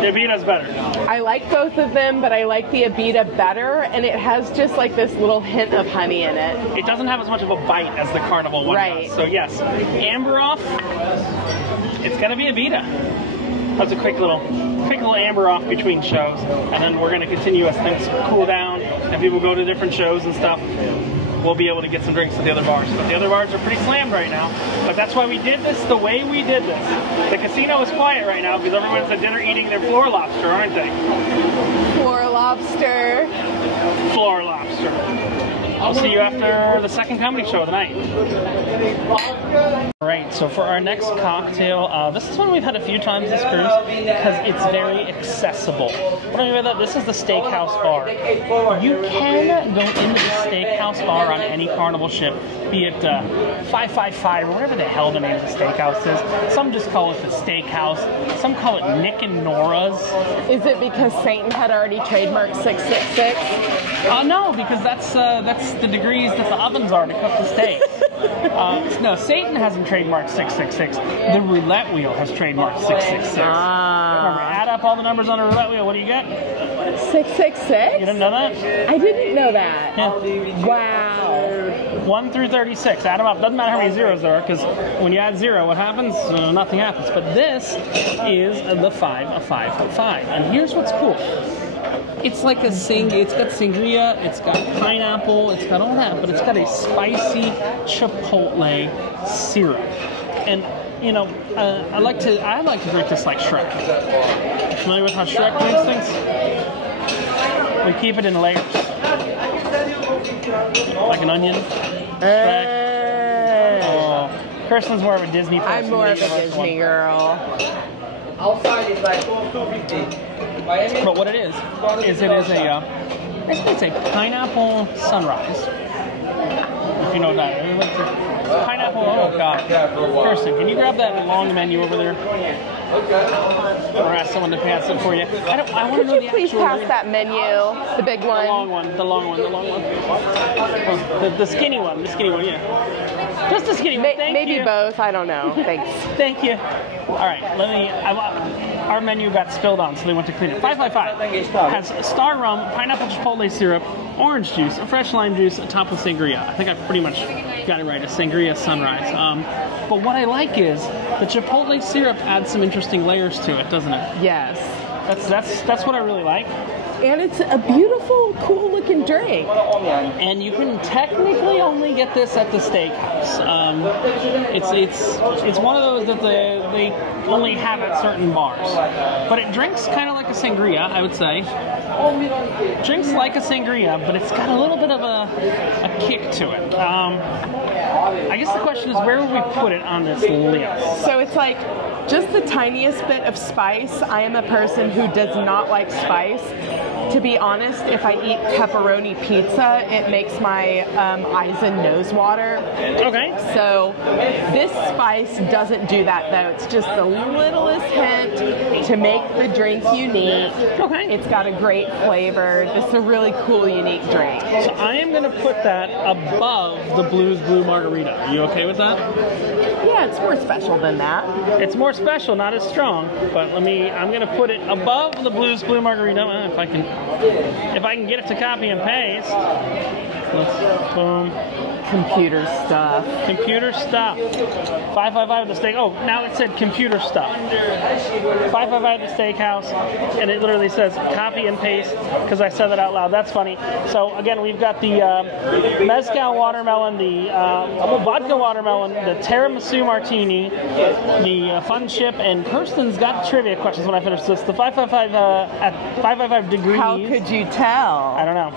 The Abita's better. I like both of them, but I like the Abita better, and it has just like this little hint of honey in it. It doesn't have as much of a bite as the Carnival one does. So yes, amber off, it's gonna be Abita. That's a quick little amber off between shows, and then we're gonna continue as things cool down and people go to different shows and stuff. We'll be able to get some drinks at the other bars. But the other bars are pretty slammed right now. But that's why we did this the way we did this. The casino is quiet right now because everyone's at dinner eating their floor lobster, aren't they? Floor lobster. Floor lobster. I'll see you after the second comedy show of the night. Alright, so for our next cocktail, this is one we've had a few times this cruise because it's very accessible. What do I mean by that? This is the Steakhouse bar. You can go into the Steakhouse bar on any Carnival ship, be it 555 or whatever the hell the name of the Steakhouse is. Some just call it the Steakhouse. Some call it Nick and Nora's. Is it because Satan had already trademarked 666? No, because that's the degrees that the ovens are to cook the steak. No, Satan hasn't trademarked 666. The roulette wheel has trademarked 666. Remember, add up all the numbers on a roulette wheel. What do you get? 666? You didn't know that? I didn't know that. Yeah. Wow. 1 through 36. Add them up. Doesn't matter how many zeros there are, because when you add 0, what happens? Nothing happens. But this is the 5 of 5 of 5. And here's what's cool. It's like a it's got sangria, it's got pineapple, it's got all that, but it's got a spicy chipotle syrup. And you know, I like to drink this like Shrek. Familiar with how Shrek drinks things? We keep it in layers, like an onion. Shrek. Oh, Kirsten's more of a Disney person. I'm more of a Disney girl. Outside is like 250. But what it is it is a, basically it's a pineapple sunrise. If you know what that is. Pineapple, oh god. Kirsten, can you grab that long menu over there? Or ask someone to pass it for you. I want to know Could the you please actual pass that menu, the big one? The long one. Oh, the skinny one, yeah. Just the skinny one, thank maybe you. both, I don't know, thanks. Thank you. All right, our menu got spilled on, so they went to clean it. 555 has star rum, pineapple chipotle syrup, orange juice, a fresh lime juice, topped with sangria. I think I pretty much got it right, a sangria sunrise. But what I like is the chipotle syrup adds some interesting layers to it, doesn't it? Yes. That's what I really like. And it's a beautiful, cool-looking drink. And you can technically only get this at the Steakhouse. It's one of those that they only have at certain bars. But it drinks kind of like a sangria, I would say. Drinks like a sangria, but it's got a little bit of a kick to it. I guess the question is, where would we put it on this list? So it's like just the tiniest bit of spice. I am a person who does not like spice. To be honest, if I eat pepperoni pizza, it makes my eyes and nose water. Okay. So this spice doesn't do that, though. It's just the littlest hint to make the drink unique. Okay. It's got a great flavor. This is a really cool, unique drink. So I am going to put that above the Blues Blue Margarita. Are you okay with that? Yeah, it's more special than that. It's more special, not as strong. But I'm going to put it above the Blues Blue Margarita. If I can get it to copy and paste. Boom. Computer stuff. 555 at the steak. Oh, now it said computer stuff. 555 at the Steakhouse, and it literally says copy and paste because I said that out loud. That's funny. So again, we've got the Mescal watermelon, the vodka watermelon, the Tiramisu Martini, the Funship, and Kirsten's got trivia questions when I finish this. The 555 at 555 degrees. How could you tell? I don't know.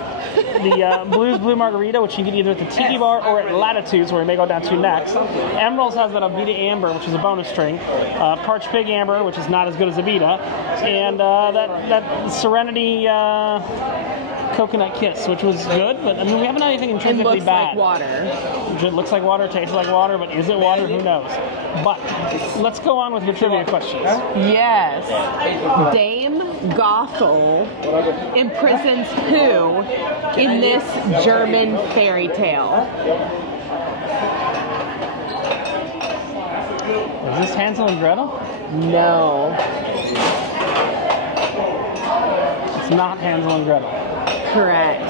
The Blues Blue Margarita, which you can get either at the Tiki Bar or at Latitudes, where we may go down to next. Emrils has that Abita Amber, which is a bonus string. Parched Pig Amber, which is not as good as Abita. And that Serenity Coconut Kiss, which was good, but I mean, we haven't had anything intrinsically bad. It looks like water. It looks like water, tastes like water, but is it water? Who knows? But let's go on with your trivia questions. Yes. Dame Gothel imprisons who in this German fairy tale? Is this Hansel and Gretel? No. It's not Hansel and Gretel. Correct.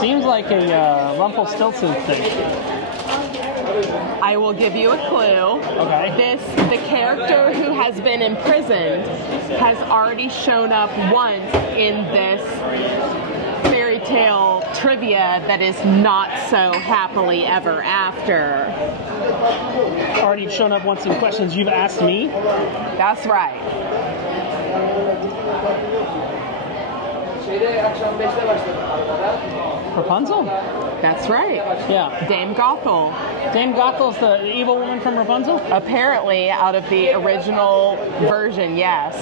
Seems like a Rumpelstiltskin thing. I will give you a clue. Okay. The character who has been imprisoned has already shown up once in this fairy tale trivia that is not so happily ever after. Already shown up once in questions you've asked me? That's right. Rapunzel? That's right. Yeah. Dame Gothel. Dame Gothel's the evil woman from Rapunzel? Apparently, out of the original version, yes.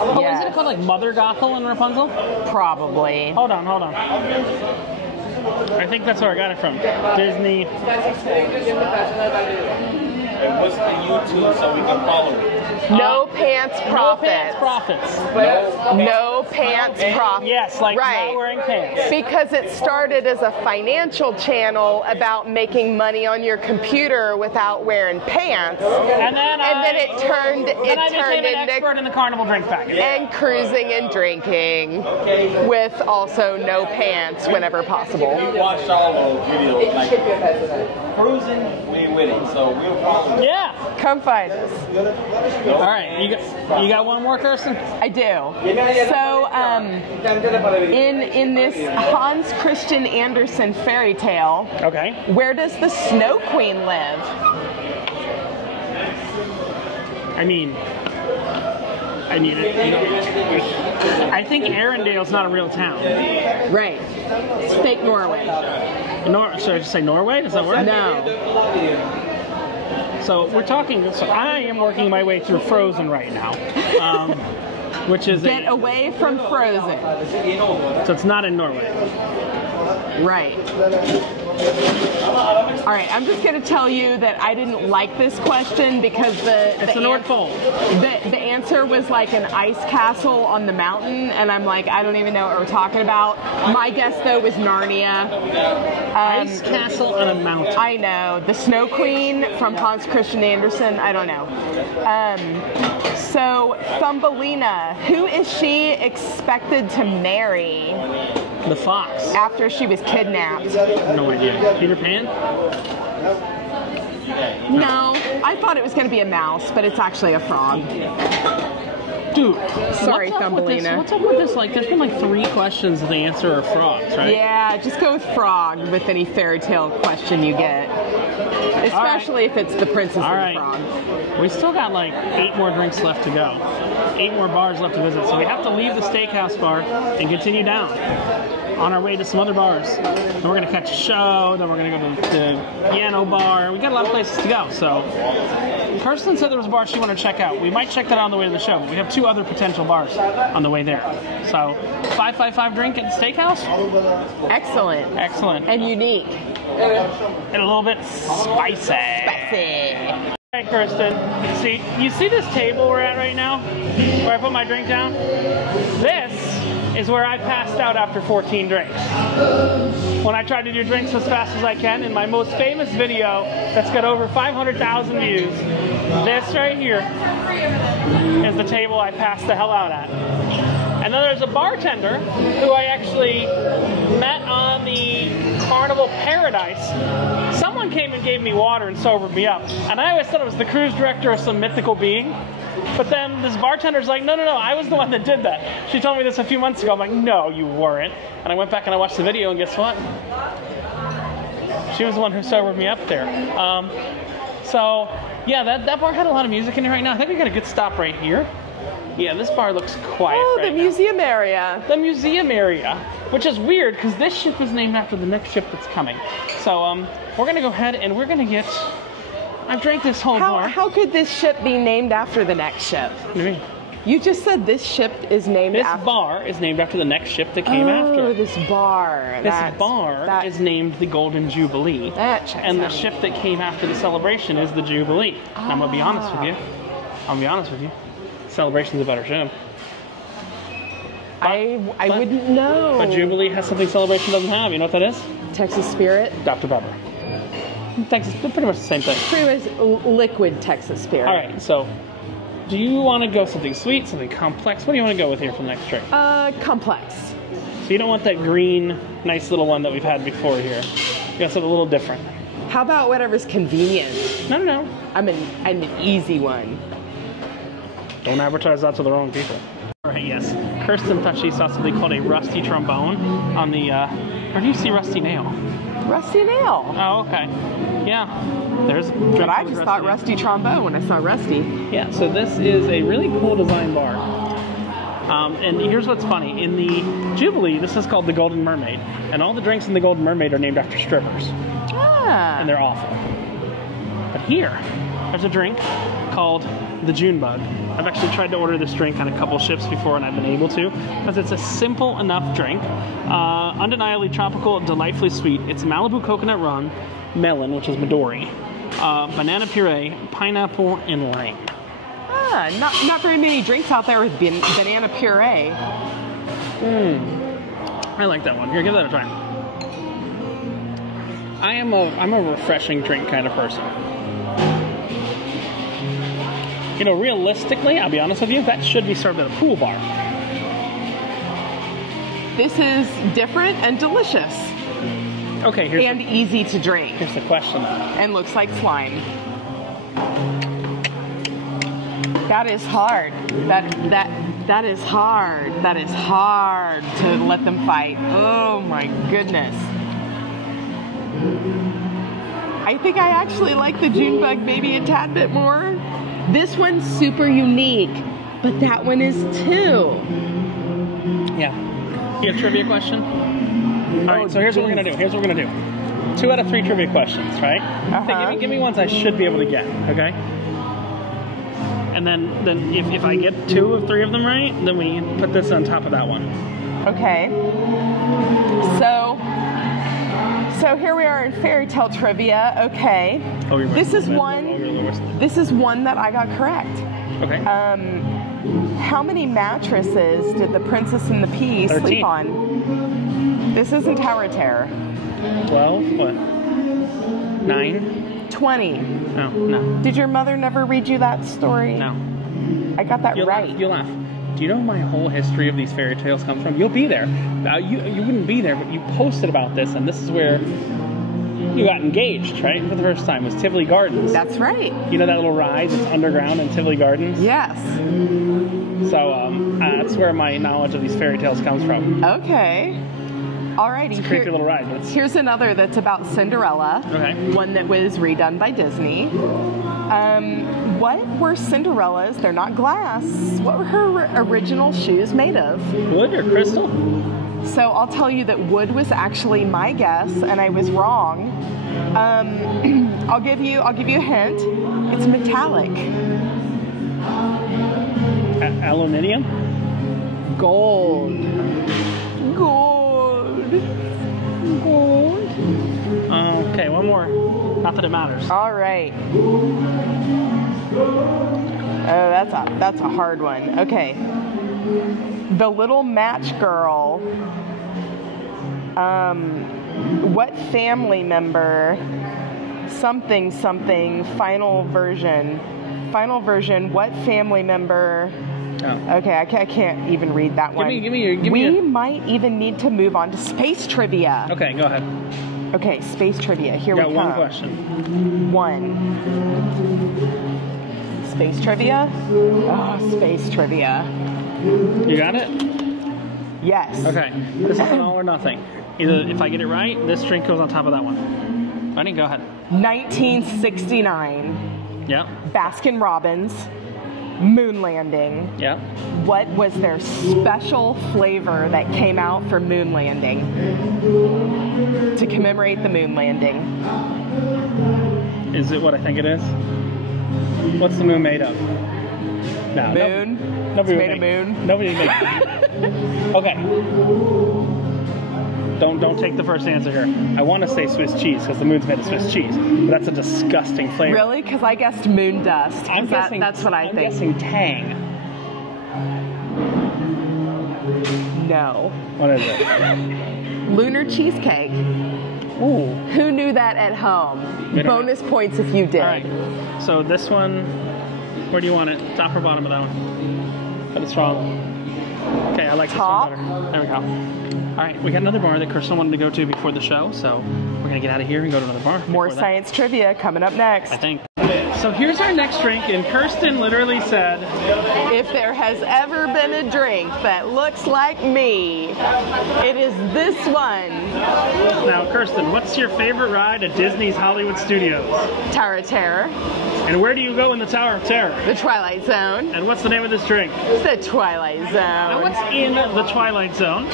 Oh, isn't it called like Mother Gothel in Rapunzel? Probably. Hold on. I think that's where I got it from. Disney. And what's the YouTube so we can follow it? No Pants Profits. No Pants Profits. Yes, like right. not wearing pants. Because it started as a financial channel about making money on your computer without wearing pants. And then it turned became an into expert in the Carnival drink package. and cruising and drinking with also no pants whenever possible. We watched all those videos, like cruising, we're winning, so we'll follow. Yeah. Come find us. All right. You got one more, Kirsten? I do. So, in this Hans Christian Andersen fairy tale, Okay. where does the Snow Queen live? I think Arendale's not a real town. Right. It's fake Norway. Should I just say Norway? Does that work? No. So we're talking. So I am working my way through Frozen right now, which is Get away from Frozen. So it's not in Norway. Right. All right, I'm just going to tell you that I didn't like this question because it's the North Pole. The answer was like an ice castle on the mountain, and I'm like, I don't even know what we're talking about. My guess, though, was Narnia. Ice castle on a mountain. I know. The Snow Queen from Hans Christian Andersen. I don't know. So, Thumbelina, who is she expected to marry? The fox. After she was kidnapped. No idea. Peter Pan? No, I thought it was going to be a mouse, but it's actually a frog. Dude, sorry, Thumbelina. What's up with this? Like, there's been like 3 questions and the answer are frogs, right? Yeah, just go with frog with any fairy tale question you get. Especially if it's the princess and the frog. We still got like 8 more drinks left to go. 8 more bars left to visit. So we have to leave the Steakhouse bar and continue down on our way to some other bars. Then we're going to catch a show. Then we're going to go to the piano bar. We got a lot of places to go. So Kirsten said there was a bar she wanted to check out. We might check that out on the way to the show. But we have 2 other potential bars on the way there. So 555 drink at the Steakhouse. Excellent. Excellent. And unique. And a little bit spicy. Spicy. Hey, Kirsten. See, you see this table we're at right now? Where I put my drink down? This is where I passed out after 14 drinks. When I tried to do drinks as fast as I can, in my most famous video that's got over 500,000 views, this right here is the table I passed the hell out at. And then there's a bartender who I actually met on the Carnival Paradise. Someone came and gave me water and sobered me up. And I always thought it was the cruise director or some mythical being. But then this bartender's like, no, I was the one that did that. She told me this a few months ago. I'm like, no, you weren't. And I went back and I watched the video, and guess what? She was the one who sobered me up there. So, yeah, that bar had a lot of music in it right now. I think we got a good stop right here. Yeah, this bar looks quiet. Oh, right the museum area. The museum area, which is weird because this ship is named after the next ship that's coming. So we're going to go ahead and we're going to get... I've drank this whole bar. How could this ship be named after the next ship? What do you mean? You just said this ship is named after... This bar is named after the next ship that came after. Oh, this bar. This bar is named the Golden Jubilee. That checks And the out. ship that came after the celebration is the Jubilee. And I'm going to be honest with you. Celebration's a better ship. I wouldn't know. But Jubilee has something Celebration doesn't have. You know what that is? Texas Spirit. Dr. Pepper. Texas, pretty much the same thing. Pretty much liquid Texas Spirit. All right, so do you want to go something sweet, something complex? What do you want to go with here for the next drink? Complex. So you don't want that green, nice little one that we've had before here. You got something a little different. How about whatever's convenient? No. I'm an easy one. Don't advertise that to the wrong people. All right, yes. Kirsten thought she saw something called a rusty trombone on the, where do you see rusty nail? Rusty nail. Oh, okay. Yeah. There's. But I just thought rusty trombone when I saw rusty. Yeah, so this is a really cool design bar. And here's what's funny. In the Jubilee, this is called the Golden Mermaid. And all the drinks in the Golden Mermaid are named after strippers. Ah. And they're awful. But here, there's a drink called the Junebug. I've actually tried to order this drink on a couple ships before, and I've been able to, because it's a simple enough drink. Undeniably tropical, delightfully sweet. It's Malibu coconut rum, melon, which is Midori, banana puree, pineapple, and lime. Ah, not very many drinks out there with banana puree. I like that one. Here, give that a try. I'm a refreshing drink kind of person. You know, realistically, I'll be honest with you, that should be served at a pool bar. This is different and delicious. Okay, and easy to drink. Here's the question. And looks like slime. That is hard. That is hard. That is hard to let them fight. Oh my goodness. I think I actually like the Junebug maybe a tad bit more. This one's super unique, but that one is too. Yeah. You have a trivia question? right, so here's what we're gonna do. 2 out of 3 trivia questions, right? Okay, give me ones I should be able to get, okay? And then if I get 2 of 3 of them right, then we put this on top of that one. Okay. So here we are in fairy tale trivia. Okay. Oh, this is one that I got correct. Okay. How many mattresses did the Princess and the Pea 13. sleep on? This isn't Tower of Terror. 12? What? 9? 20. No. Did your mother never read you that story? No. I got that right. You'll laugh. Do you know my whole history of these fairy tales comes from? You'll be there. You wouldn't be there, but you posted about this, and this is where you got engaged, right? For the first time. It was Tivoli Gardens. That's right. You know that little ride that's underground in Tivoli Gardens? Yes. So that's where my knowledge of these fairy tales comes from. Okay. Alrighty. It's a creepy little ride. Here's another that's about Cinderella. Okay. One that was redone by Disney. What were Cinderella's, they're not glass, what were her original shoes made of? Wood or crystal? So I'll tell you that wood was actually my guess, and I was wrong. I'll give you a hint. It's metallic. Aluminium? Gold. Okay, one more. Not that it matters. All right. Oh, that's a hard one. Okay. The Little Match Girl. What family member? Something. Final version. What family member? Oh. Okay, I can't even read that one. We might even need to move on to space trivia. Okay, go ahead. Okay, space trivia. Here we come. Got one question. Space trivia? Oh, space trivia. You got it? Yes. Okay. This is an all or nothing. Either if I get it right, this drink goes on top of that one. Ready? Go ahead. 1969. Yeah. Baskin Robbins. Moon landing. Yeah. What was their special flavor that came out for moon landing? To commemorate the moon landing. Is it what I think it is? What's the moon made of? No. Moon? Nobody It's made of moon? Nobody made it. Okay. Don't take the first answer here. I want to say Swiss cheese because the moon's made of Swiss cheese, but that's a disgusting flavor. Really? Because I guessed moon dust. That's what I think. I'm guessing Tang. No. What is it? Lunar cheesecake. Ooh. Who knew that at home? Bonus points if you did. All right. So this one, where do you want it? Top or bottom of that one? But it's wrong. Okay, I like Top. this one better. There we go. All right, we got another bar that Kirsten wanted to go to before the show, so we're gonna get out of here and go to another bar. More science trivia coming up next. I think. So here's our next drink, and Kirsten literally said, if there has ever been a drink that looks like me, it is this one. Now, Kirsten, what's your favorite ride at Disney's Hollywood Studios? Tower of Terror. And where do you go in the Tower of Terror? The Twilight Zone. And what's the name of this drink? The Twilight Zone. Now, what's in the Twilight Zone?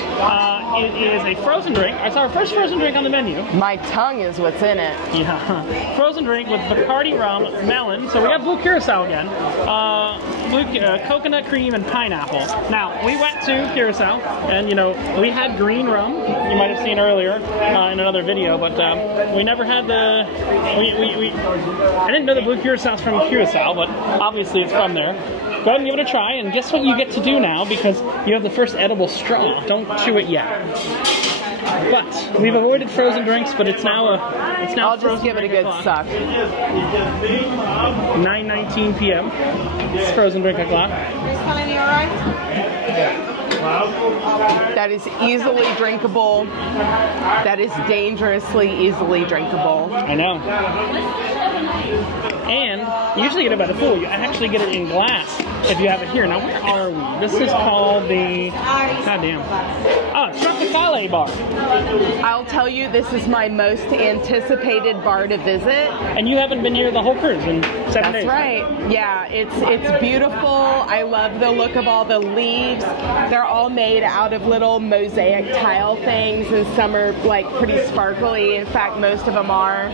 It is a frozen drink. It's our first frozen drink on the menu. My tongue is what's in it. Yeah. Frozen drink with Bacardi rum, melon. So we have blue curacao again. Coconut cream and pineapple. Now, we went to Curacao, and we had green rum. You might have seen earlier in another video, but we never had the. I didn't know the blue curaçao's from Curacao, but obviously it's from there. Go ahead and give it a try, and guess what you get to do now because you have the first edible straw. Don't chew it yet. But we've avoided frozen drinks, but it's now I'll just give it a good suck. 9:19 p.m. It's frozen drink o'clock. That is easily drinkable. That is dangerously easily drinkable. I know. And usually get it by the pool. You actually get it in glass if you have it here. Now, where are we? This is called the, goddamn, Tropicale bar. I'll tell you, this is my most anticipated bar to visit. And you haven't been here the whole cruise in 7 days. That's right. Yeah, it's beautiful. I love the look of all the leaves. They're all made out of little mosaic tile things, and some are like pretty sparkly. In fact, most of them are.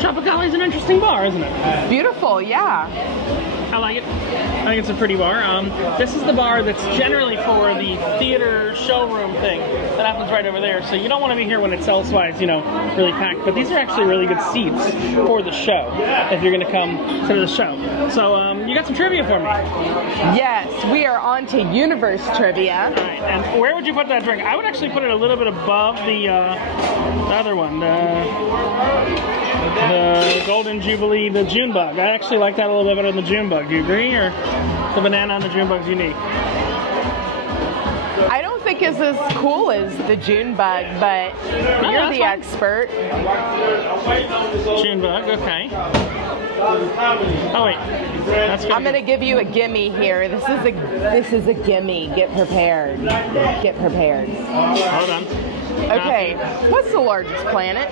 Tropicale is an interesting bar, isn't it? Beautiful, yeah. I like it. I think it's a pretty bar. This is the bar that's generally for the theater showroom thing that happens right over there. So you don't want to be here when it's elsewise, you know, really packed. But these are actually really good seats for the show if you're going to come to the show. So you got some trivia for me. Yes, we are on to Universe Trivia. All right, and where would you put that drink? I would actually put it a little bit above the other one, the Golden Jubilee, the Junebug. I actually like that a little bit better than the Junebug. Do you agree, or the banana on the Junebug's unique? I don't think it's as cool as the Junebug, but you're the expert. Junebug, okay. Oh wait, that's good. I'm gonna give you a gimme here. This is a gimme. Get prepared. Get prepared. Hold on. Okay, what's the largest planet?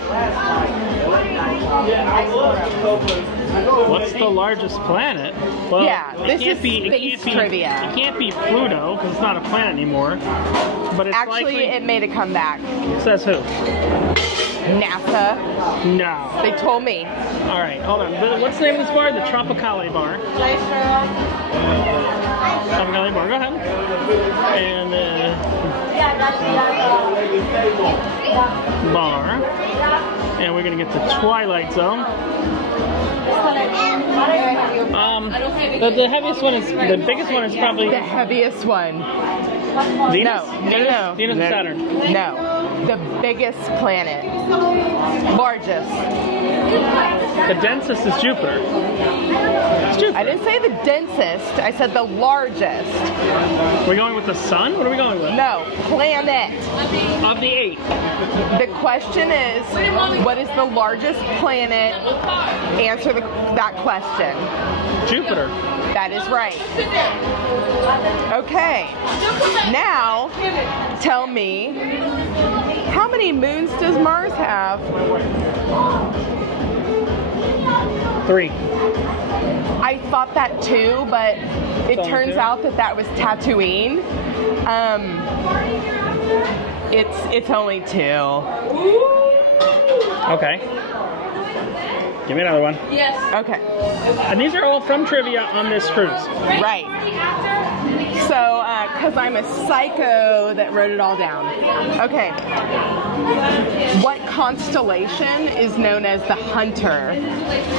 What's the largest planet? Well, yeah, this is space trivia. It can't be Pluto because it's not a planet anymore. But it's actually likely, it made a comeback. Says who? NASA. No. They told me. All right, hold on. What's the name of this bar? The Tropicale bar. Tropicale bar. Go ahead. And bar. And we're gonna get the Twilight Zone. The heaviest one is, the biggest one is probably the heaviest one. Venus? No. Venus or Saturn? No. The biggest planet. Largest. The densest is Jupiter. It's Jupiter. I didn't say the densest. I said the largest. We're going with the sun? What are we going with? No. Planet. Of the 8. The question is, what is the largest planet? Answer that question. Jupiter. That is right. Okay. Now, tell me, how many moons does Mars have? 3. I thought that too, but it turns out that was Tatooine. It's only 2. Okay. Give me another one. Yes. Okay. And these are all from trivia on this cruise. Right. So, because I'm a psycho that wrote it all down. Okay. What constellation is known as the Hunter?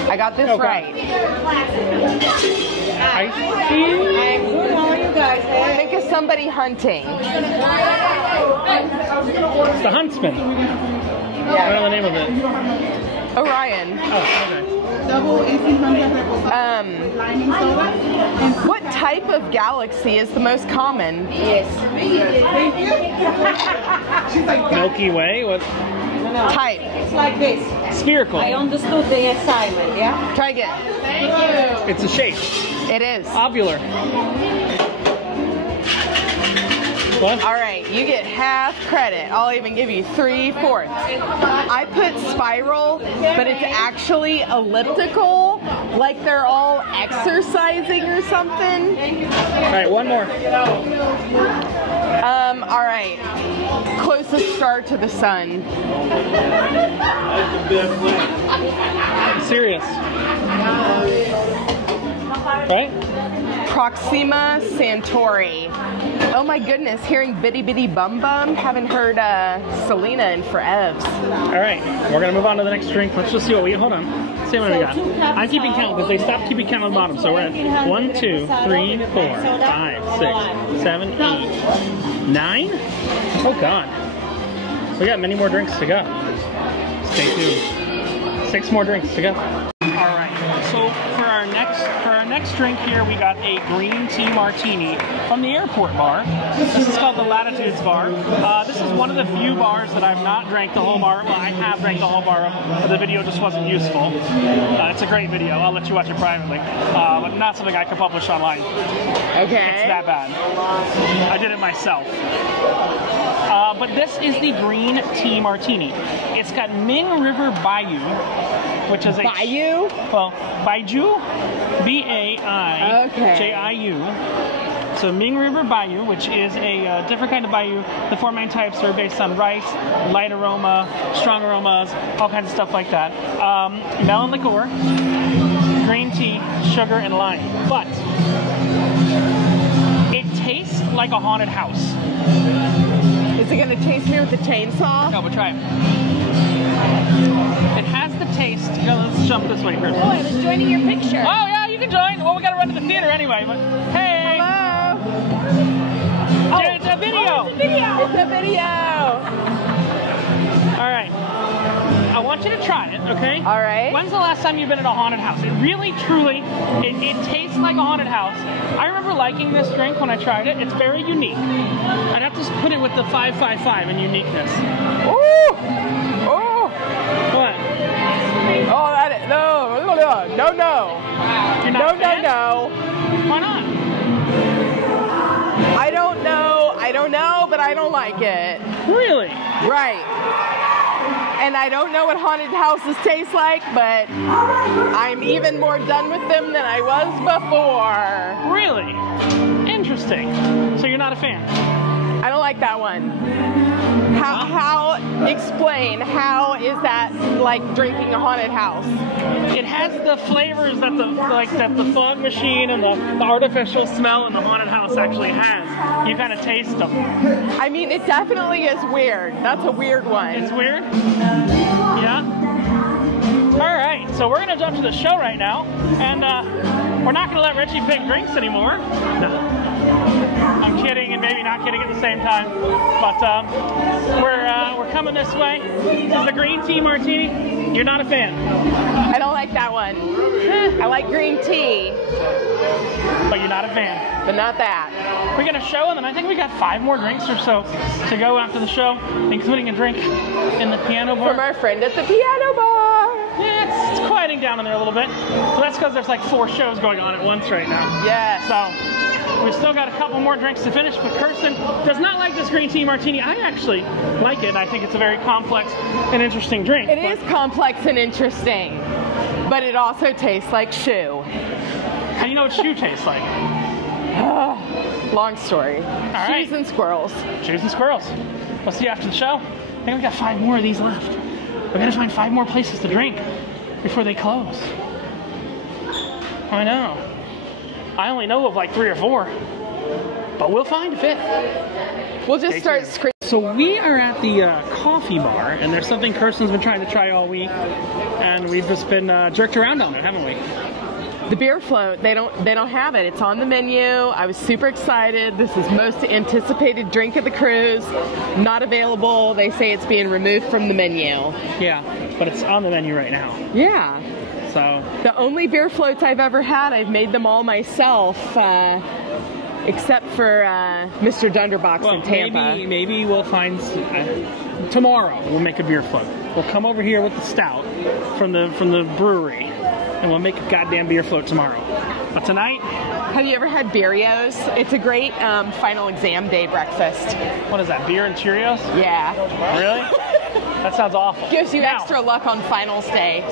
I got this right. I see. I'm good. How are you guys? Think of somebody hunting. It's the Huntsman. I don't know the name of it. Orion. Oh, okay. Double 1800 lining soda. What type of galaxy is the most common? Yes. She's like, Milky Way? What? Type. it's like this. Spherical. I understood the assignment, yeah? Try again. It's a shape. It is. Ovular. What? All right, you get half credit. I'll even give you 3/4. I put spiral, but it's actually elliptical, like they're all exercising or something. All right, one more. All right. Closest star to the sun. Sirius. Right? Proxima Centauri. Oh my goodness, hearing Bitty Bitty Bum Bum. Haven't heard Selena in forever. All right, we're gonna move on to the next drink. Let's just see what we, hold on. Let's see what we got. I'm keeping count because they stopped keeping count on the bottom. So we're at 1, 2, 3, 4, 5, 6, 7, 8, 9. Oh God. We got many more drinks to go. Stay tuned. 6 more drinks to go. All right, so for our next next drink here, we got a green tea martini from the airport bar. This is called the Latitudes Bar. This is one of the few bars that I've not drank the whole bar. Well, I have drank the whole bar of, but the video just wasn't useful. It's a great video. I'll let you watch it privately, but not something I can publish online. Okay. It's that bad. I did it myself. But this is the green tea martini. It's got Ming River Bayou, which is a... Bayou? Well, Baijiu, B-A-I-J-I-U. So Ming River Bayou, which is a different kind of bayou. The 4 main types are based on rice, light aroma, strong aromas, all kinds of stuff like that. Melon liqueur, green tea, sugar, and lime. But it tastes like a haunted house. Is it going to taste me with the chainsaw? No, but try it. It has the taste. Here, let's jump this way first. Oh, I was joining your picture. Oh, yeah, you can join. Well, we got to run to the theater anyway, but hey. Hello. It's a video. Oh, it's a video. It's a video. All right. I want you to try it, okay? All right. When's the last time you've been in a haunted house? It really, truly, it tastes like a haunted house. I remember liking this drink when I tried it. It's very unique. I'd have to put it with the 555 in uniqueness. Ooh. Oh. What? Oh, that is, no. You're not a fan? No. Why not? I don't know, but I don't like it. Really? Right. And I don't know what haunted houses taste like, but I'm even more done with them than I was before. Really? Interesting. So you're not a fan? I don't like that one. Explain, how is that like drinking a haunted house? It has the flavors that the fog machine and the artificial smell in the haunted house actually has. You kind of taste them. I mean, it definitely is weird. That's a weird one. It's weird? Yeah? Alright, so we're going to jump to the show right now, and we're not going to let Richie pick drinks anymore. No. I'm kidding and maybe not kidding at the same time, but we're coming this way. This is the green tea martini. You're not a fan? I don't like that one. I like green tea. But you're not a fan? But not that. We're going to show, and then I think we got 5 more drinks or so to go after the show, including a drink in the piano bar. From our friend at the piano bar. Yeah, it's quieting down in there a little bit. But that's because there's like 4 shows going on at once right now. Yes. So we've still got a couple more drinks to finish, but Kirsten does not like this green tea martini. I actually like it, and I think it's a very complex and interesting drink. It is complex and interesting, but it also tastes like shoe. How do you know what shoe tastes like? Long story. All right. Shoes and squirrels. Shoes and squirrels. We'll see you after the show. I think we got 5 more of these left. We gotta find 5 more places to drink before they close. I know. I only know of like 3 or 4, but we'll find a 5th. We'll just start screaming. So we are at the coffee bar, and there's something Kirsten's been trying to try all week, and we've just been jerked around on it, haven't we? The beer float, they don't have it. It's on the menu. I was super excited. This is most anticipated drink of the cruise. Not available. They say it's being removed from the menu. Yeah, but it's on the menu right now. Yeah. So the only beer floats I've ever had, I've made them all myself, except for Mr. Dunderbox in Tampa. Maybe we'll find tomorrow. We'll make a beer float. We'll come over here with the stout from the brewery, and we'll make a goddamn beer float tomorrow. But tonight, have you ever had Beerios? It's a great final exam day breakfast. What is that? Beer and Cheerios? Yeah. Really? That sounds awful. Gives you extra luck on finals day.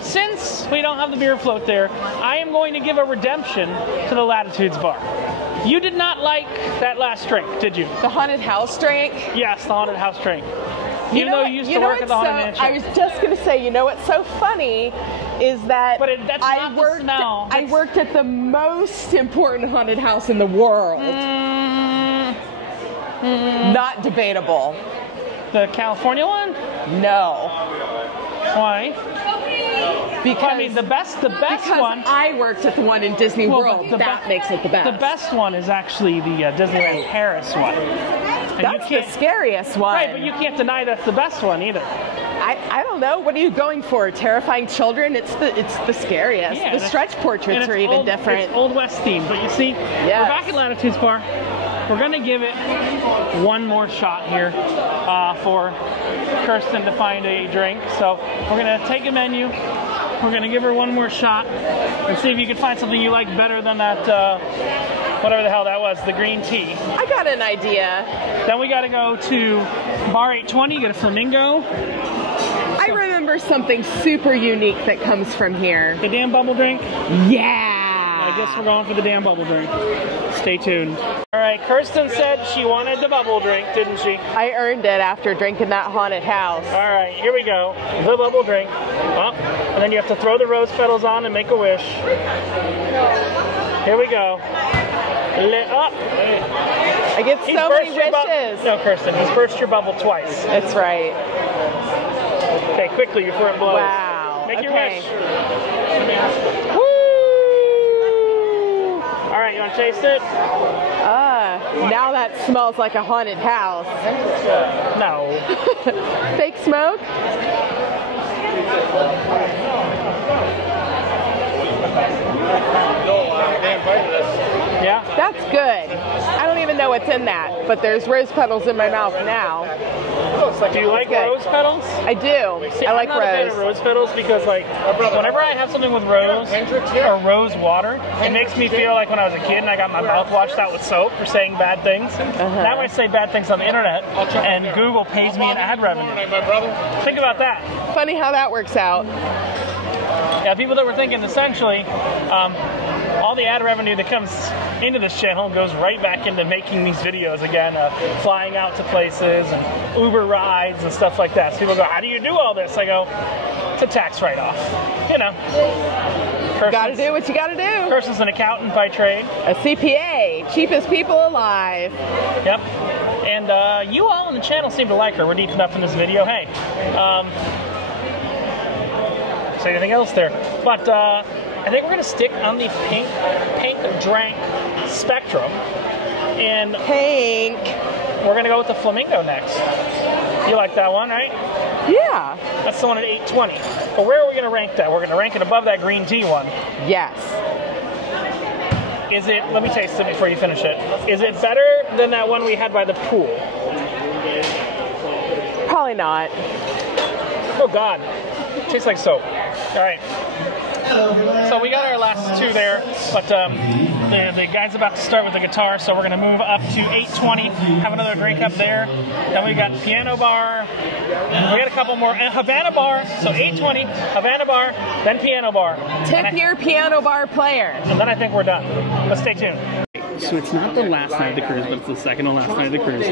Since we don't have the beer float there, I am going to give a redemption to the Latitudes Bar. You did not like that last drink, did you? The haunted house drink? Yes, the haunted house drink. Even though you used to work at the Haunted Mansion. I was just going to say, you know what's so funny is that I worked at the most important haunted house in the world. Not debatable. The California one? No. Why? Because I mean, the best one. I worked at the one in Disney World. That makes it the best. The best one is actually the Disneyland Paris one. And that's the scariest one. Right, but you can't deny that's the best one either. I don't know. What are you going for? Terrifying children? It's the scariest. Yeah, the stretch portraits are even different. It's Old West themed, but you see, we're back at Latitudes Bar. We're gonna give it one more shot here for Kirsten to find a drink. So we're gonna take a menu. We're gonna give her one more shot and see if you can find something you like better than that, whatever the hell that was, the green tea. I got an idea. Then we gotta go to Bar 820, get a Flamingo. I remember something super unique that comes from here. The damn bubble drink? Yeah! I guess we're going for the damn bubble drink. Stay tuned. All right, Kirsten said she wanted the bubble drink, didn't she? I earned it after drinking that haunted house. All right, here we go. The bubble drink. Up, and then you have to throw the rose petals on and make a wish. Here we go. Lit up. I get so many wishes. No, Kirsten, he's burst your bubble twice. That's right. Okay, quickly before it blows. Wow. Make your Okay. wish. Woo! All right, you want to taste it? Now that smells like a haunted house. No. Fake smoke? Yeah? That's good. I don't even know what's in that, but there's rose petals in my mouth now. Do you like good. rose petals? I do. See, I like I'm not a fan of rose. rose petals because, like, whenever I have something with rose or rose water, it makes me feel like when I was a kid and I got my mouth washed out with soap for saying bad things. Now I say bad things on the internet and Google pays me an ad revenue. Think about that. Funny how that works out. Yeah, people that were thinking essentially all the ad revenue that comes into this channel goes right back into making these videos again, flying out to places and Uber rides and stuff like that. So people go, how do you do all this? I go, it's a tax write-off. You know. Gotta do what you gotta do. Person's an accountant by trade. A CPA, cheapest people alive. Yep. And you all on the channel seem to like her. We're deep enough in this video. Hey. Say anything else there. But I think we're going to stick on the pink drank spectrum. And Pink. we're going to go with the Flamingo next. You like that one, right? Yeah. That's the one at 820. But where are we going to rank that? We're going to rank it above that green tea one. Yes. Is it, let me taste it before you finish it. Is it better than that one we had by the pool? Probably not. Oh, God. Tastes like soap. All right. So we got our last two there, but the guy's about to start with the guitar, so we're going to move up to 820, have another drink up there. Then we got Piano Bar. We got a couple more. And Havana Bar, so 820, Havana Bar, then Piano Bar. Tip your piano bar player. And then I think we're done. Let's stay tuned. So it's not the last night of the cruise, but it's the second to last night of the cruise.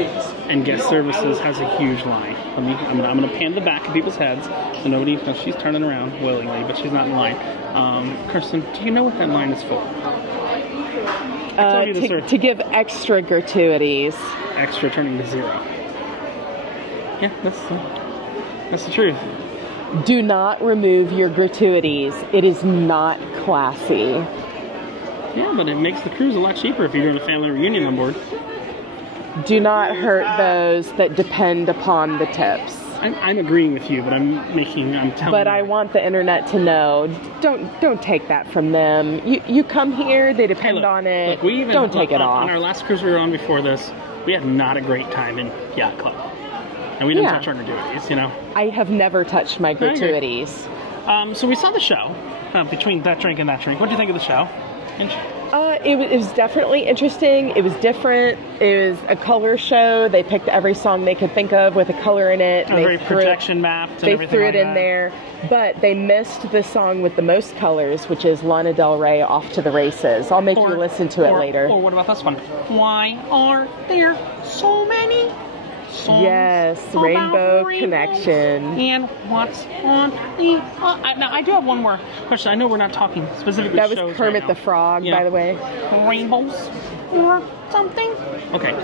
And guest services has a huge line. I'm gonna pan the back of people's heads so nobody. No, she's turning around willingly, but she's not in line. Kirsten, do you know what that line is for? To give extra gratuities. Extra turning to zero. Yeah, that's the truth. Do not remove your gratuities. It is not classy. Yeah, but it makes the cruise a lot cheaper if you're doing a family reunion on board. Do not hurt those that depend upon the tips. I'm agreeing with you, but I'm telling But you. I want the internet to know. Don't take that from them. You come here, they depend on it. Look, we even, don't take it off. On our last cruise we were on before this, we had not a great time in Yacht Club. And we didn't touch our gratuities, you know. I have never touched my gratuities. So we saw the show, between that drink and that drink. What do you think of the show? It was definitely interesting. It was different. It was a color show. They picked every song they could think of with a color in it. Very projection mapped. They threw it in there, but they missed the song with the most colors, which is Lana Del Rey, "Off to the Races." I'll make you listen to it later. Or what about this one? Why are there so many songs? Yes, Rainbow Connection. And what's on the... now, I do have one more question. I know we're not talking specifically That was shows Kermit right the Frog, by the way. Rainbows or something? Okay,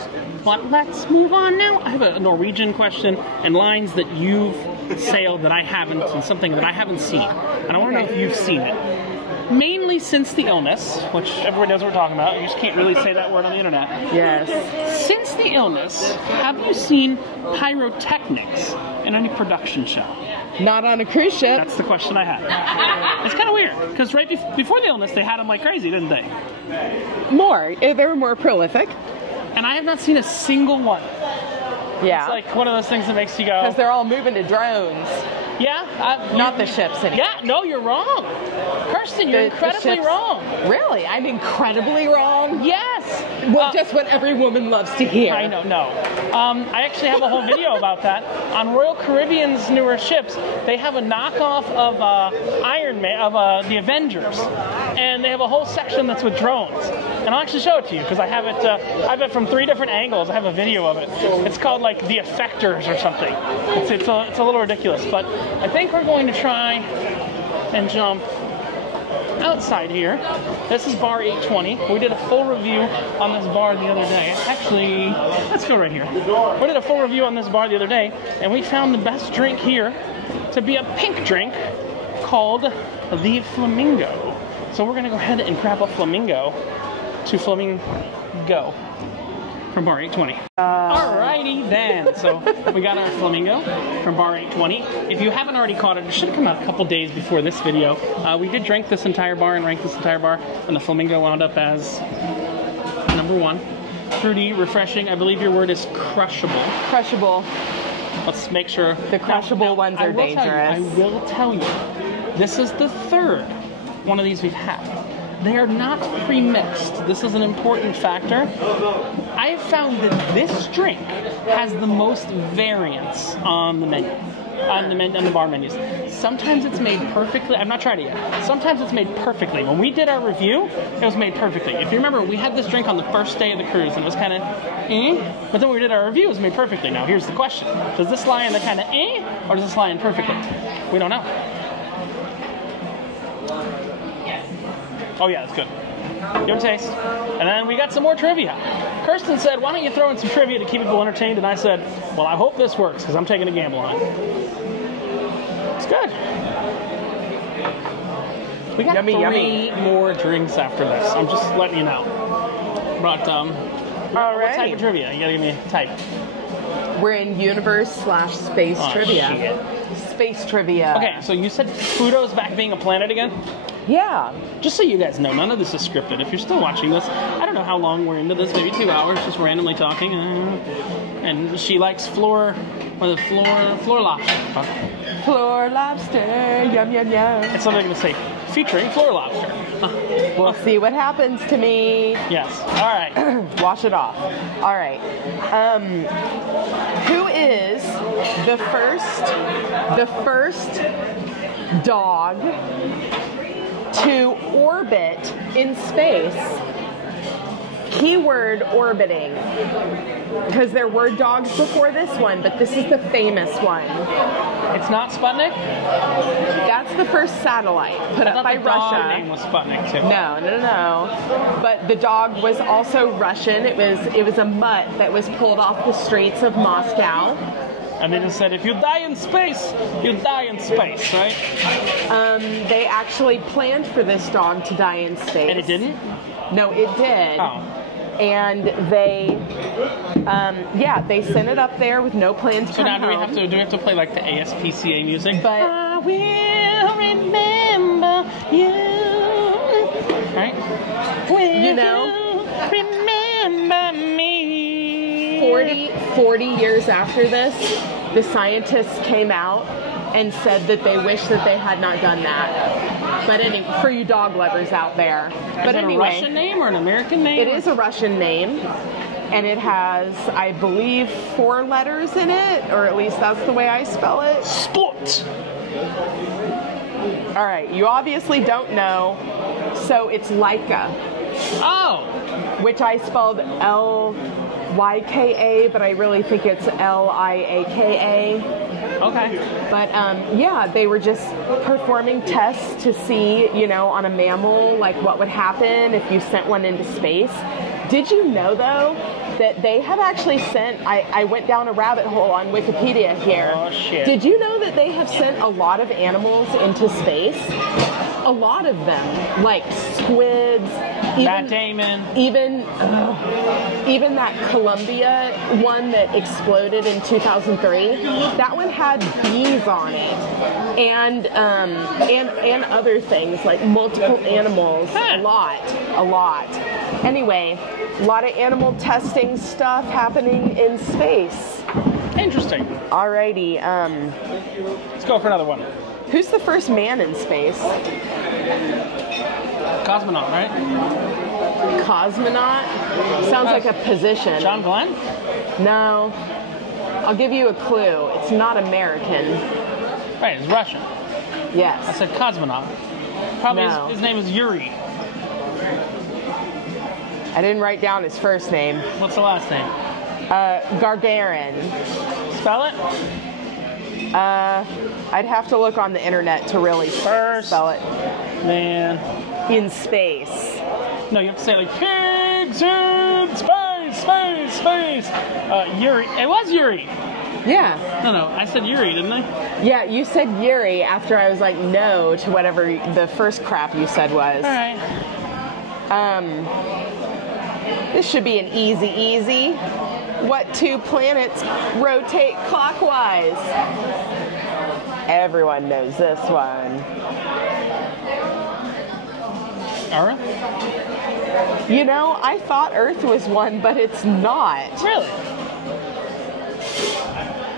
but let's move on now. I have a Norwegian question and lines that you've sailed that I haven't, and something that I haven't seen. And I want to know if you've seen it. Mainly since the illness, which everyone knows what we're talking about. You just can't really say that word on the internet. Yes. Since the illness, have you seen pyrotechnics in any production show? Not on a cruise ship. That's the question I had. It's kind of weird, because right before the illness, they had them like crazy, didn't they? More. They were more prolific. And I have not seen a single one. Yeah. It's like one of those things that makes you go... Because they're all moving to drones. Yeah. Not the ships anymore. Yeah, no, you're wrong. Kirsten, you're incredibly wrong. Really? I'm incredibly wrong? Yes. Well, just what every woman loves to hear. I know, no. I actually have a whole video about that. On Royal Caribbean's newer ships, they have a knockoff of Iron Man, of the Avengers. And they have a whole section that's with drones. And I'll actually show it to you, because I have it from 3 different angles. I have a video of it. It's called, like, The Effectors or something. It's a little ridiculous, but I think we're going to try and jump outside here. This is bar 820. We did a full review on this bar the other day. Actually, let's go right here. We did a full review on this bar the other day, and we found the best drink here to be a pink drink called the Flamingo. So we're going to go ahead and grab a Flamingo to Flamingo from bar 820. Alrighty then. So we got our Flamingo from bar 820. If you haven't already caught it, it should have come out a couple days before this video. We did drink this entire bar and rank this entire bar, and the Flamingo wound up as number 1. Fruity, refreshing. I believe your word is crushable. Crushable. Let's make sure. The crushable ones are dangerous. I will tell you, this is the 3rd one of these we've had. They are not pre-mixed. This is an important factor. I have found that this drink has the most variance on the menu, on the bar menus. Sometimes it's made perfectly. I've not tried it yet. Sometimes it's made perfectly. When we did our review, it was made perfectly. If you remember, we had this drink on the first day of the cruise, and it was kind of but then when we did our review, it was made perfectly. Now, here's the question. Does this lie in the kind of or does this lie in perfectly? We don't know. Oh yeah, it's good. Give it a taste. And then we got some more trivia. Kirsten said, why don't you throw in some trivia to keep people entertained? And I said, well, I hope this works, because I'm taking a gamble on it. It's good. We got three more drinks after this. I'm just letting you know. But, what type of trivia? You gotta give me a type. We're in universe/space trivia. Shit. Space trivia. Okay, so you said Pluto's back being a planet again? Yeah. Just so you guys know, none of this is scripted. If you're still watching this, I don't know how long we're into this, maybe 2 hours, just randomly talking. And she likes floor lobster. Floor lobster, yum, yum, yum. It's something I'm going to say, featuring floor lobster. We'll see what happens to me. Yes. All right. Wash it off. All right. Who is the first dog to orbit in space? Keyword orbiting. Because there were dogs before this one, but this is the famous one. It's not Sputnik? That's the first satellite put up by Russia. The name was Sputnik too. No. But the dog was also Russian. It was a mutt that was pulled off the streets of Moscow. And they just said, if you die in space, you die in space, right? They actually planned for this dog to die in space. And it didn't? No, it did. Oh. And they sent it up there with no plans to come home. So now do we have to play like the ASPCA music? But I will remember you. Right? Will you remember me? 40 years after this, the scientists came out and said that they wish that they had not done that. But anyway, for you dog lovers out there. But anyway, a Russian name or an American name? It is a Russian name, and it has, I believe, 4 letters in it, or at least that's the way I spell it. Sport. All right, you obviously don't know, so it's Laika. Oh. Which I spelled Lyka, but I really think it's Liaka. Okay. But they were just performing tests to see, on a mammal, like what would happen if you sent one into space. Did you know, though, that they have actually sent, I went down a rabbit hole on Wikipedia here. Oh, shit. Did you know that they have sent a lot of animals into space? a lot of them, like squids, Matt Damon. even that Columbia one that exploded in 2003. That one had bees on it, and other things like multiple animals. A lot. Anyway, a lot of animal testing stuff happening in space. Interesting. Alrighty. Let's go for another one. Who's the first man in space? Cosmonaut, right? Cosmonaut? Sounds like a position. John Glenn? No. I'll give you a clue. It's not American. Right, it's Russian. Yes. I said cosmonaut. Probably No. his name is Yuri. I didn't write down his first name. What's the last name? Gagarin. Spell it? I'd have to look on the internet to really spell it. Man. In space. No, you have to say like pigs in space. Yuri. It was Yuri. Yeah. No, I said Yuri, didn't I? Yeah, you said Yuri after I was like no to whatever the first crap you said was. All right. This should be an easy. What two planets rotate clockwise? Everyone knows this one. Earth? You know, I thought Earth was one, but it's not. Really?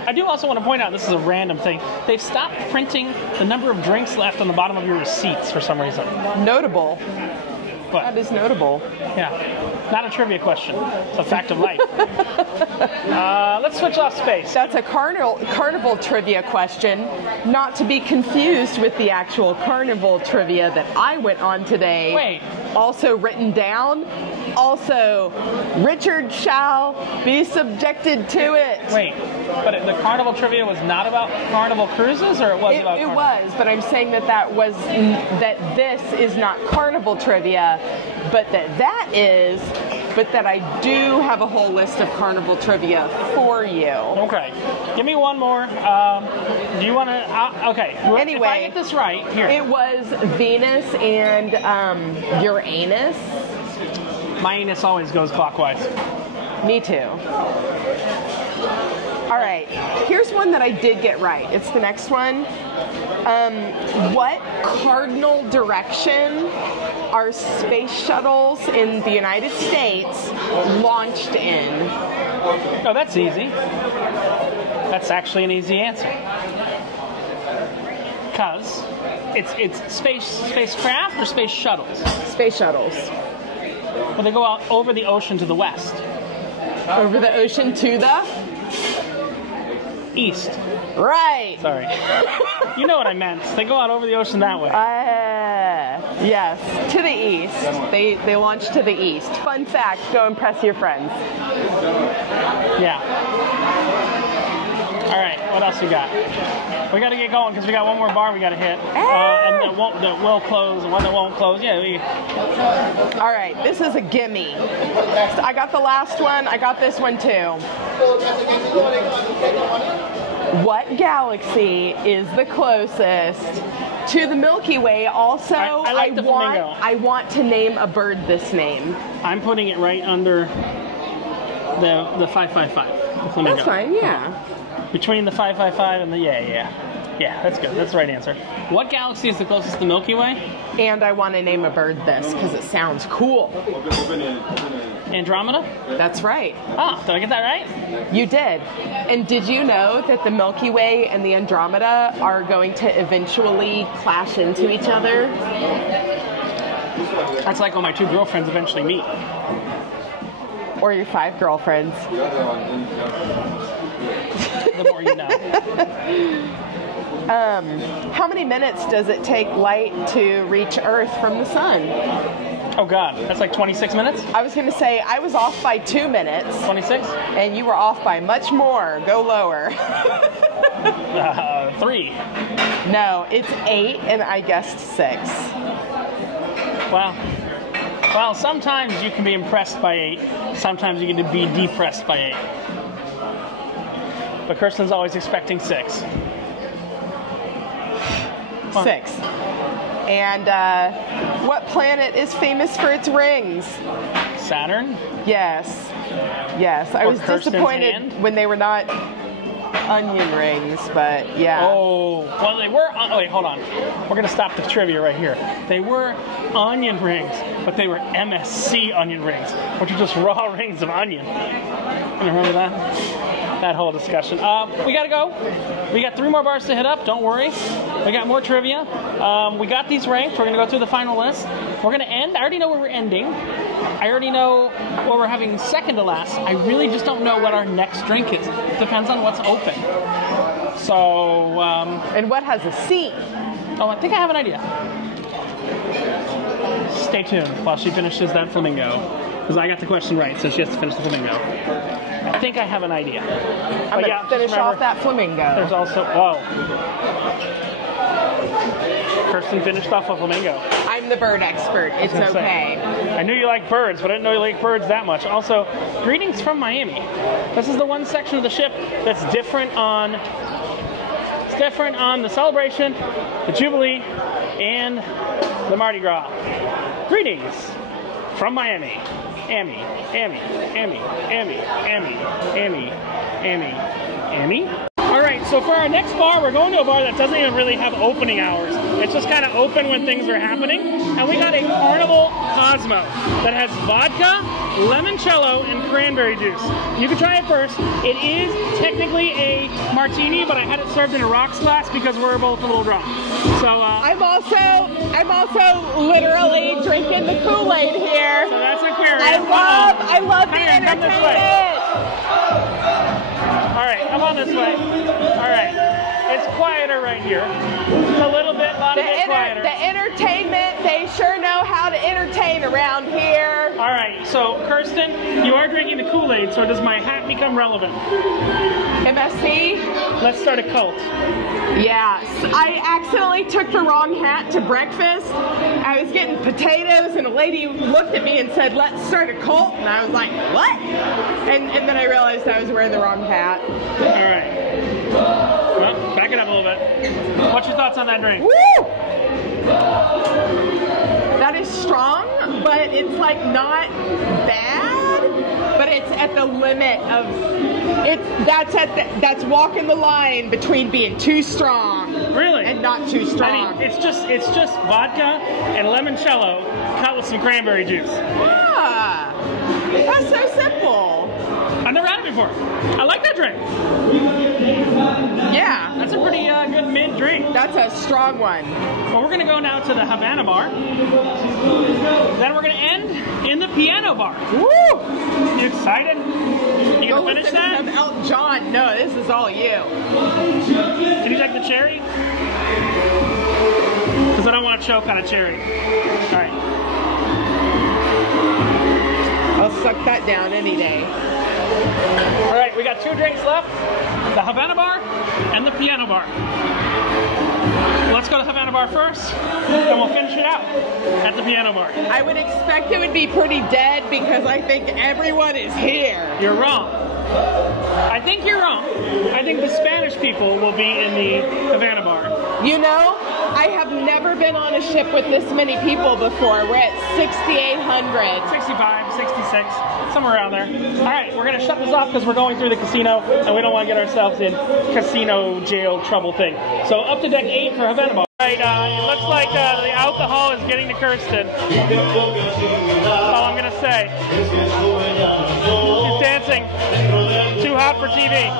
I do also want to point out, this is a random thing, they've stopped printing the number of drinks left on the bottom of your receipts for some reason. Notable. What? That is notable. Yeah. Not a trivia question. It's a fact of life. Let's switch off space. That's a carnival trivia question, not to be confused with the actual carnival trivia that I went on today. Wait. Also written down. Also, Richard shall be subjected to it. Wait, but the carnival trivia was not about carnival cruises, or it was about It carnival? was, but I'm saying that this is not carnival trivia, but that is, but that I do have a whole list of carnival trivia for you. Okay, give me one more. Do you want to? Okay. Anyway, if I get this right, here. It was Venus and Uranus. My anus always goes clockwise. Me too. All right, here's one that I did get right. It's the next one. What cardinal direction are space shuttles in the United States launched in? Oh, that's easy. That's actually an easy answer. Because it's spacecraft or space shuttles? Space shuttles. Well, they go out over the ocean to the west. Over the ocean to the east. Right. Sorry. You know what I meant. They go out over the ocean that way. Yes, to the east. They launch to the east. Fun fact, go impress your friends. Yeah. All right, what else we got? We got to get going because we got one more bar we got to hit. And that will close, and one that won't close. Yeah. All right, this is a gimme. I got the last one. I got this one too. What galaxy is the closest to the Milky Way? Also, I like the Flamingo. I want to name a bird this name. I'm putting it right under the 555. The Flamingo. That's fine, yeah. Between the 555 and the yeah, that's good. That's the right answer. What galaxy is the closest to the Milky Way? And I want to name a bird this because it sounds cool. Andromeda? That's right. Oh, did I get that right? You did. And did you know that the Milky Way and the Andromeda are going to eventually clash into each other? That's like when my two girlfriends eventually meet. Or your 5 girlfriends. The more you know. How many minutes does it take light to reach Earth from the sun? Oh God, that's like 26 minutes? I was going to say I was off by 2 minutes. 26? And you were off by much more. Go lower. 3. No, it's 8 and I guessed 6. Wow. Well, sometimes you can be impressed by 8. Sometimes you get to be depressed by 8. But Kirsten's always expecting 6. 6. And what planet is famous for its rings? Saturn? Yes. Yes. I was Kirsten's disappointed hand? when they were not onion rings, but yeah. Oh, well, they were. Oh, wait, hold on. We're going to stop the trivia right here. They were onion rings, but they were MSC onion rings, which are just raw rings of onion. You remember that? That whole discussion. We got to go. We got 3 more bars to hit up. Don't worry. We got more trivia. We got these ranked. We're going to go through the final list. We're going to end. I already know where we're ending. I already know what we're having second to last. I really just don't know what our next drink is. Depends on what's open. So, and what has a seat? oh, I think I have an idea. Stay tuned while she finishes that Flamingo. Because I got the question right, so she has to finish the Flamingo. I think I have an idea. I'm going to finish off that Flamingo. There's also, whoa. Kirsten finished off a Flamingo. I'm the bird expert. It's okay. I knew you liked birds, but I didn't know you liked birds that much. Also, greetings from Miami. This is the one section of the ship that's different on the Celebration, the Jubilee, and the Mardi Gras. Greetings from Miami. Amy. All right, so for our next bar, we're going to a bar that doesn't even really have opening hours. It's just kind of open when things are happening. And we got a Carnival Cosmo that has vodka, limoncello, and cranberry juice. You can try it first. It is technically a martini, but I had it served in a rocks glass because we're both a little drunk. So I'm also literally drinking the Kool-Aid here. So that's Aquaria. I love the Come this way. entertainment. All right, come on this way. All right, it's quieter right here. It's a little bit, quieter. The entertainment, they sure know how to entertain around here. All right, so Kirsten, you are drinking the Kool-Aid, so does my hat become relevant? MSC? Let's start a cult. Yes, I accidentally took the wrong hat to breakfast. I was getting potatoes and a lady looked at me and said, let's start a cult. And I was like, what? And then I realized I was wearing the wrong hat. All right. Well, back it up a little bit. What's your thoughts on that drink? Woo! That is strong, but it's like not bad, but it's at the limit of that's walking the line between being too strong and not too strong. I mean, it's just vodka and limoncello cut with some cranberry juice. Yeah, that's so simple. I've never had it before. I like that drink. Yeah, that's a pretty good mid drink. That's a strong one. Well, we're gonna go now to the Havana bar. Then we're gonna end in the piano bar. Woo! You excited? You gonna finish that? Some Elton John. No, this is all you. Can you take the cherry? Because I don't want to choke on a cherry. All right. I'll suck that down any day. All right, we got 2 drinks left. The Havana bar and the piano bar. Let's go to Havana bar first, and we'll finish it out at the piano bar. I would expect it would be pretty dead because I think everyone is here. You're wrong. I think you're wrong. I think the Spanish people will be in the Havana bar. You know, I have never been on a ship with this many people before. We're at 6,800. 65, 66, somewhere around there. All right, we're going to shut this off because we're going through the casino, and we don't want to get ourselves in casino jail trouble thing. So up to deck 8 for Havana bar. All right, it looks like the alcohol is getting to Kirsten. That's all I'm going to say. She's dancing. Too hot for TV.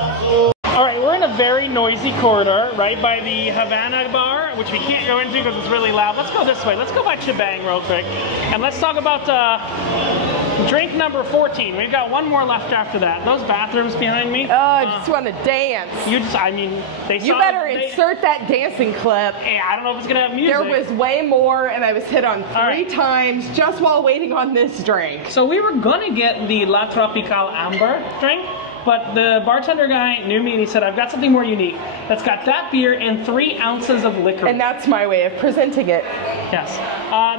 All right, we're in a very noisy corridor right by the Havana bar, which we can't go into because it's really loud. Let's go this way. Let's go by Chibang real quick. And let's talk about drink number 14. We've got one more left after that. Those bathrooms behind me. Oh, I just want to dance. You better insert that dancing clip. Hey, I don't know if it's going to have music. There was way more, and I was hit on 3 times just while waiting on this drink. So we were going to get the La Tropicale Amber drink, but the bartender guy knew me and he said, I've got something more unique that's got that beer and 3 ounces of liquor. And that's my way of presenting it. Yes.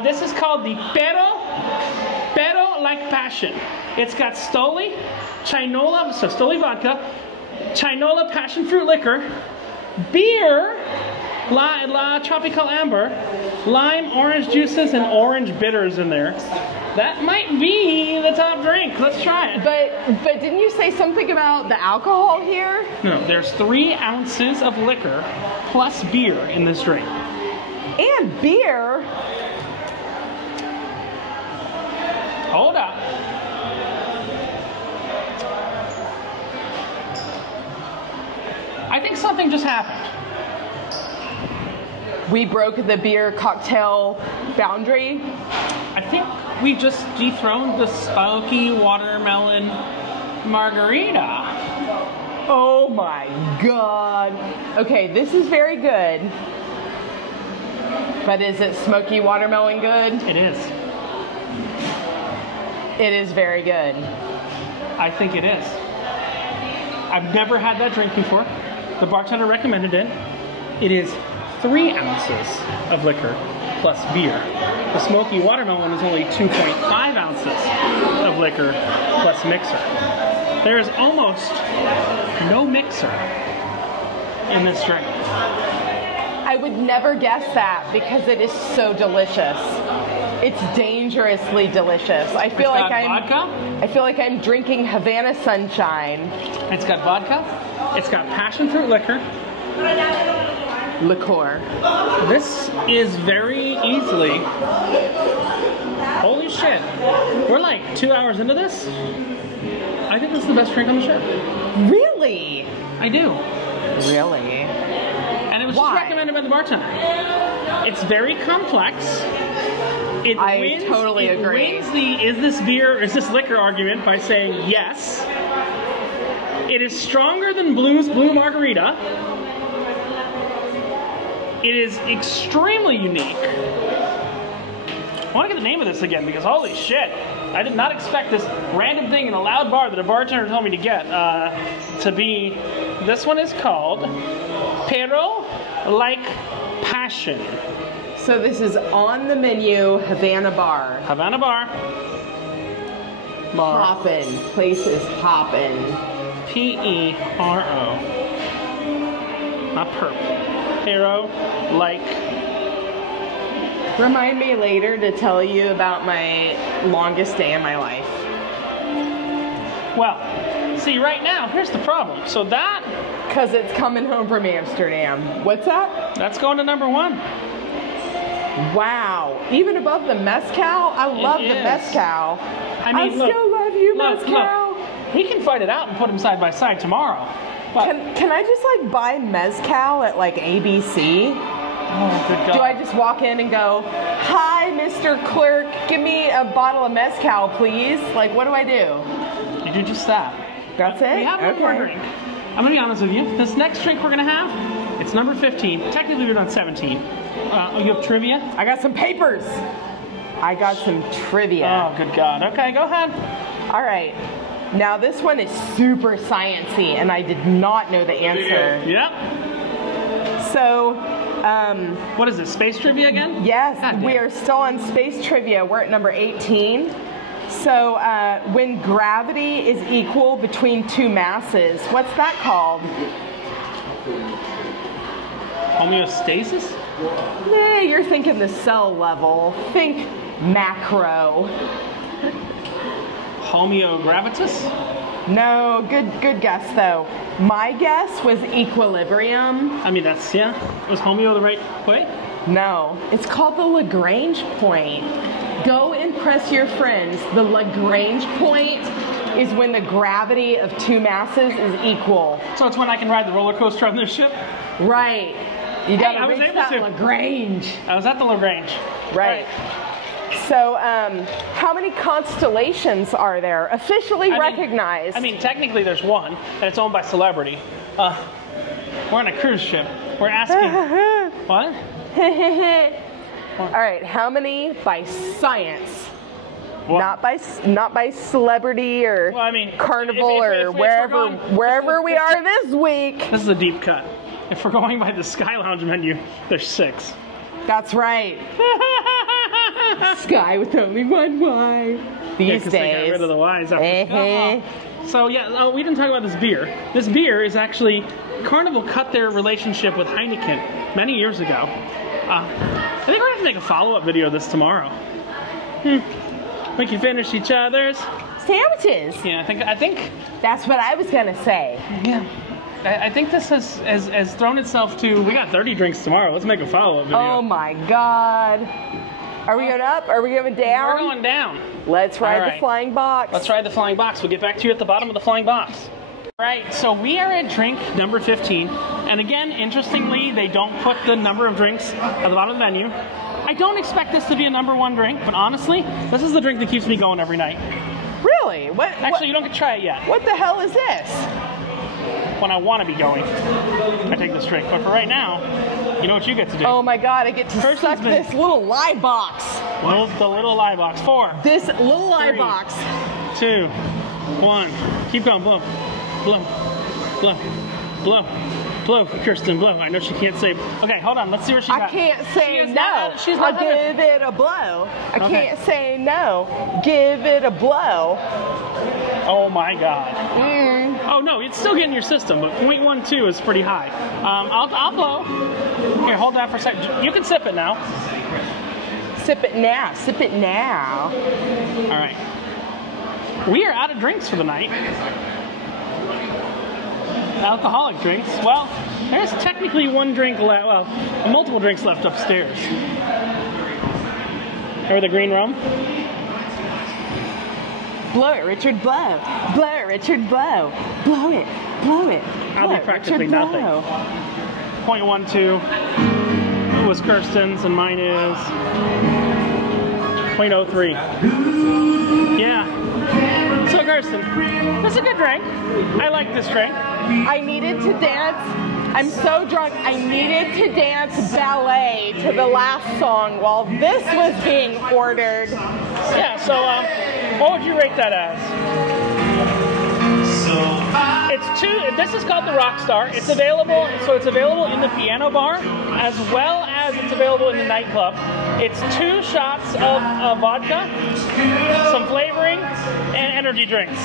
This is called the Pero Like Passion. It's got Stoli, Chinola, so Stoli vodka, Chinola passion fruit liquor, beer, Tropicale amber, lime, orange juices, and orange bitters in there. That might be the top drink. Let's try it. But didn't you say something about the alcohol here? No, there's 3 ounces of liquor plus beer in this drink. And beer? Hold up. I think something just happened. We broke the beer cocktail boundary. I think we just dethroned the smoky watermelon margarita. Oh my God. Okay, this is very good. But is it smoky watermelon good? It is. It is very good. I think it is. I've never had that drink before. The bartender recommended it. It is 3 ounces of liquor plus beer. The smoky watermelon is only 2.5 ounces of liquor plus mixer. There is almost no mixer in this drink. I would never guess that because it is so delicious. It's dangerously delicious. I feel like I'm drinking Havana sunshine. It's got vodka. It's got passion fruit liquor. Liqueur. This is very easily. Holy shit. We're like 2 hours into this. I think this is the best drink on the ship. Really? I do. Really? And it was Why? just recommended by the bartender. It's very complex. I totally agree. It wins the is this beer or is this liquor argument by saying yes. It is stronger than Blue's Blue Margarita. It is extremely unique. I want to get the name of this again because holy shit. I did not expect this random thing in a loud bar that a bartender told me to get to be. This one is called Pero Like Passion. So this is on the menu, Havana Bar. Havana Bar. Hoppin'. Place is hoppin'. P-E-R-O. Not purple. Pero Like. Remind me later to tell you about my longest day in my life. Well, see right now, here's the problem. So that... Because it's coming home from Amsterdam. What's that? That's going to number 1. Wow. Even above the Mescal? I love the Mescal. I mean, still love you, Mescal. Look. He can fight it out and put them side by side tomorrow. But Can I just like buy Mescal at like ABC? Oh, good God. Do I just walk in and go, "Hi, Mr. Clerk, give me a bottle of Mescal, please"? Like, what do I do? You do just that. That's it? We have one more drink. I'm going to be honest with you. This next drink we're going to have, it's number 15. Technically, we're on 17. You have trivia? I got some papers. I got some trivia. Oh, good God. Okay, go ahead. All right. Now, this one is super sciencey, and I did not know the answer. Yep. So... what is this, space trivia again? Yes, we are still on space trivia. We're at number 18. So when gravity is equal between 2 masses, what's that called? Homeostasis? Nah, you're thinking the cell level. Think macro. Homeogravitas? No, good guess though. My guess was equilibrium. I mean, that's, yeah. Was homeo the right way? No, it's called the Lagrange point. Go impress your friends. The Lagrange point is when the gravity of 2 masses is equal. So it's when I can ride the roller coaster on this ship? Right. You gotta reach that to. Lagrange. I was at the Lagrange. Right. So, how many constellations are there officially recognized? I mean, technically there's one, and it's owned by celebrity. We're on a cruise ship. We're asking... What? All right, how many by science? What? Not by celebrity or Carnival or wherever we are this week. This is a deep cut. If we're going by the Sky Lounge menu, there's 6. That's right. Sky with only one Y. These They got days. rid of the Y's after. So yeah, we didn't talk about this beer. This beer is actually, Carnival cut their relationship with Heineken many years ago. I think we're gonna have to make a follow-up video of this tomorrow. We can finish each other's Sandwiches. Yeah, I think That's what I was gonna say. yeah. I think this has thrown itself to. We got 30 drinks tomorrow. Let's make a follow-up video. Oh my God. Are we going up? Are we going down? We're going down. Let's ride All right. the flying box. Let's ride the flying box. We'll get back to you at the bottom of the flying box. All right, so we are at drink number 15. And again, interestingly, they don't put the number of drinks at the bottom of the menu. I don't expect this to be a number one drink, but honestly, this is the drink that keeps me going every night. Really? Actually, you don't get to try it yet. What the hell is this? When I want to be going, I take this drink. But for right now, you know what you get to do. Oh my God, I get to Person's suck been- this little lie box. The little lie box. 4, This little lie 3, box. 2, 1. Keep going. Blow. Blow. Blow. Blow. Blow. Kirsten, blow. I know she can't say. Okay, hold on. Let's see where she got. I can't say She is no. not- she's not I'll having- give it a blow. I Okay. can't say no. Give it a blow. Oh my God. Oh no, it's still getting your system, but 0.12 is pretty high. I'll blow. Here, hold that for a second. You can sip it now. Sip it now. Sip it now. All right. We are out of drinks for the night. Alcoholic drinks. Well, there's technically one drink left. Well, multiple drinks left upstairs. Remember the green rum? Blow it, Richard, blow. Blow it, Richard, blow. Blow it, blow it. I'll blow be it, practically Richard, nothing. blow. 0.12 was Kirsten's, and mine is 0.03. Yeah. So Kirsten, this is a good drink. I like this drink. I needed to dance. I'm so drunk. I needed to dance ballet to the last song while this was being ordered. Yeah. So what would you rate that as? It's 2. This is called the Rockstar. It's available. So it's available in the piano bar as well as it's available in the nightclub. It's 2 shots of vodka, some flavoring, and energy drinks.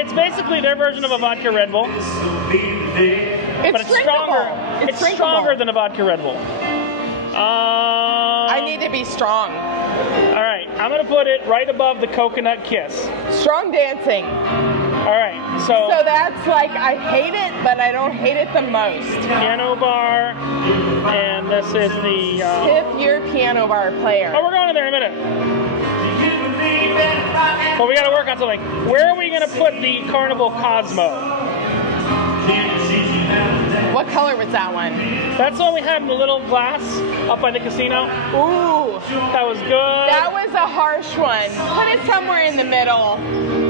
It's basically their version of a vodka Red Bull, but it's stronger. It's stronger than a vodka Red Bull. I need to be strong. All right, I'm gonna put it right above the Coconut Kiss. Strong dancing. All right, so that's like, I hate it, but I don't hate it the most. piano bar, and this is the. Tip your piano bar player. Oh, we're going in there in a minute. Well, we got to work on something. Where are we going to put the Carnival Cosmo? What color was that one? That's the one we had in the little glass up by the casino. Ooh, That was good. that was a harsh one. Put it somewhere in the middle.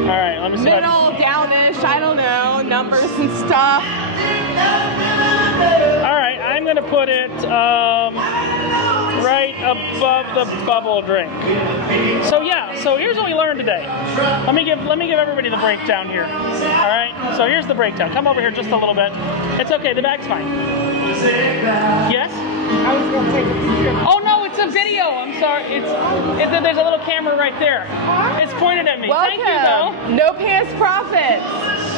All right, let me see. Middle, downish, I don't know, numbers and stuff. All right, I'm going to put it right above the bubble drink. So yeah, so here's what we learned today. Let me give everybody the breakdown here. All right, so here's the breakdown. Come over here just a little bit. It's okay, the bag's fine. Yes? I was going to take a picture. Oh no, it's a video. I'm sorry. There's a little camera right there. It's pointed at me. Welcome. Thank you, though. No Pants Profits.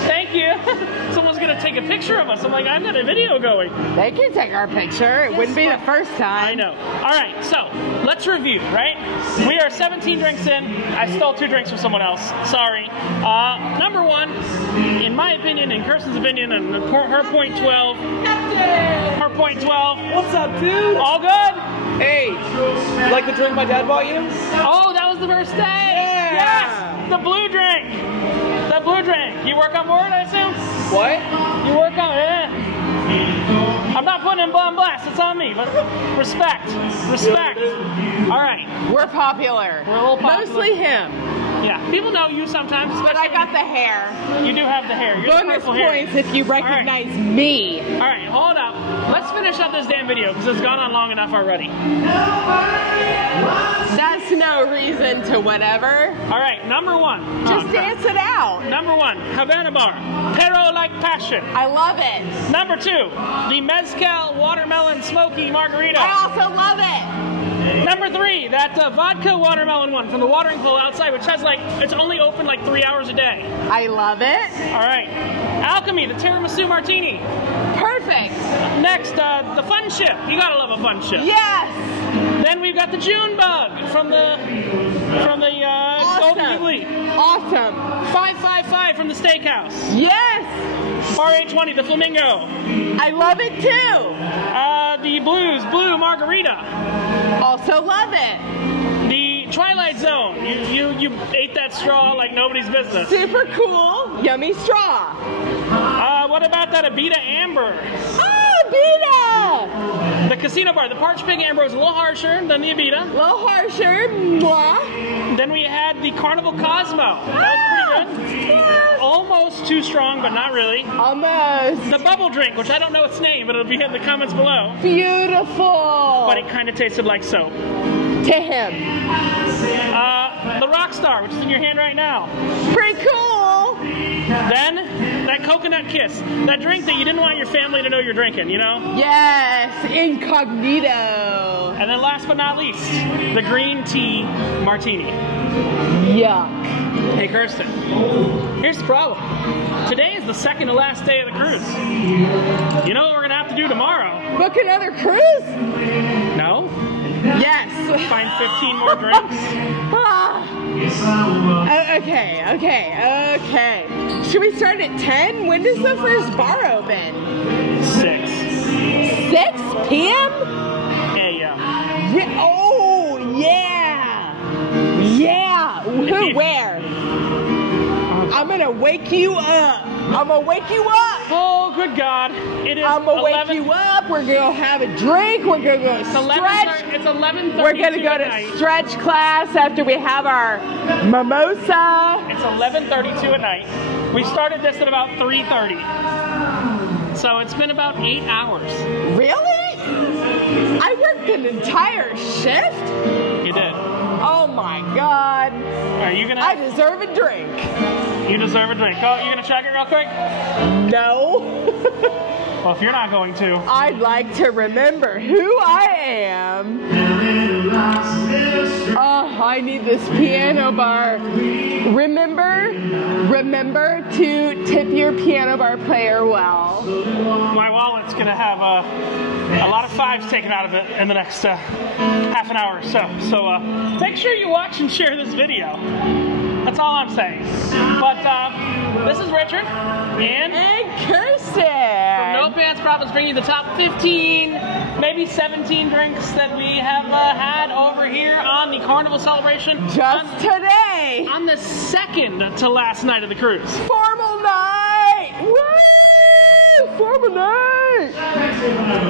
Thank you. Someone's gonna take a picture of us. I'm like, I've got a video going. They can take our picture. It wouldn't be the first time. I know. All right, so let's review. Right? We are 17 drinks in. I stole 2 drinks from someone else. Sorry. Number 1, in my opinion, in Kirsten's opinion, and her point 12. Her point 12. What's up, dude? All good. Hey, you like the drink my dad bought you? Oh, that was the first day. Yeah. Yes, the blue drink. The blue drink. You work on board, I assume? What? You work on it. I'm not putting in Blonde Blast. It's on me. But respect. Respect. All right. We're popular. We're a little popular. Mostly him. Yeah. People know you sometimes. But I got the hair. You do have the hair. You're Bonus the purple hair. points if you recognize me. All right. Hold up. Let's finish up this damn video because it's gone on long enough already. That's no reason to whatever. All right. Number 1. Just dance it out. Number 1. Havana Bar. Pero like passion. I love it. Number 2, the Mescal Watermelon Smoky Margarita. I also love it. Number 3, that vodka watermelon one from the watering hole outside, which has like, it's only open like 3 hours a day. I love it. All right. Alchemy, the Tiramisu Martini. Perfect. Next, the Funship. You gotta love a Funship. Yes. Then we've got the Junebug from the Golden Jubilee. Awesome. 555 from the Steakhouse. Yes. Bar 820, the Flamingo. I love it too. The Blue Margarita. Also love it. The Twilight Zone. You ate that straw like nobody's business. Super cool. Yummy straw. What about that Abita Amber? Oh, Abita. The Casino Bar. The Parched Pig Amber was a little harsher than the Abita. A little harsher. Mwah. Then we had the Carnival Cosmo. That was pretty good. Yes. Almost too strong, but not really. Almost. The bubble drink, which I don't know its name, but it'll be in the comments below. Beautiful. But it kind of tasted like soap. To him. The Rockstar, which is in your hand right now. Pretty cool. Then, that Coconut Kiss. That drink that you didn't want your family to know you're drinking, you know? Yes. Incognito. And then last but not least, the Green Tea Martini. Yuck. Hey, Kirsten, here's the problem. Today is the second to last day of the cruise. You know what we're going to have to do tomorrow? Book another cruise? No? Yes. Find 15 more drinks? Okay. Should we start at 10? When does the first bar open? 6. 6 p.m.? a.m. Yeah. Oh, yeah. Yeah. Where? I'm going to wake you up. Oh, good God. It is I'm going to wake 11. you up. We're going to have a drink. We're going to go stretch. It's 11:32. We're going to go to stretch class after we have our mimosa. It's 11:32 at night. We started this at about 3:30. So it's been about 8 hours. Really? I worked an entire shift? You did. Oh my God. Are you gonna? I deserve a drink. You deserve a drink. Oh, you gonna check it real quick? No. Well, if you're not going to. I'd like to remember who I am. Oh, I need this piano bar. Remember to tip your piano bar player well. My wallet's gonna have a lot of 5s taken out of it in the next half an hour or so. So make sure you watch and share this video. That's all I'm saying. But this is Richard and Kirsten from No Pants Problems, bringing you the top 15, maybe 17 drinks that we have had over here on the Carnival Celebration. Just today. On the second to last night of the cruise. Formal night. Woo! Formal night.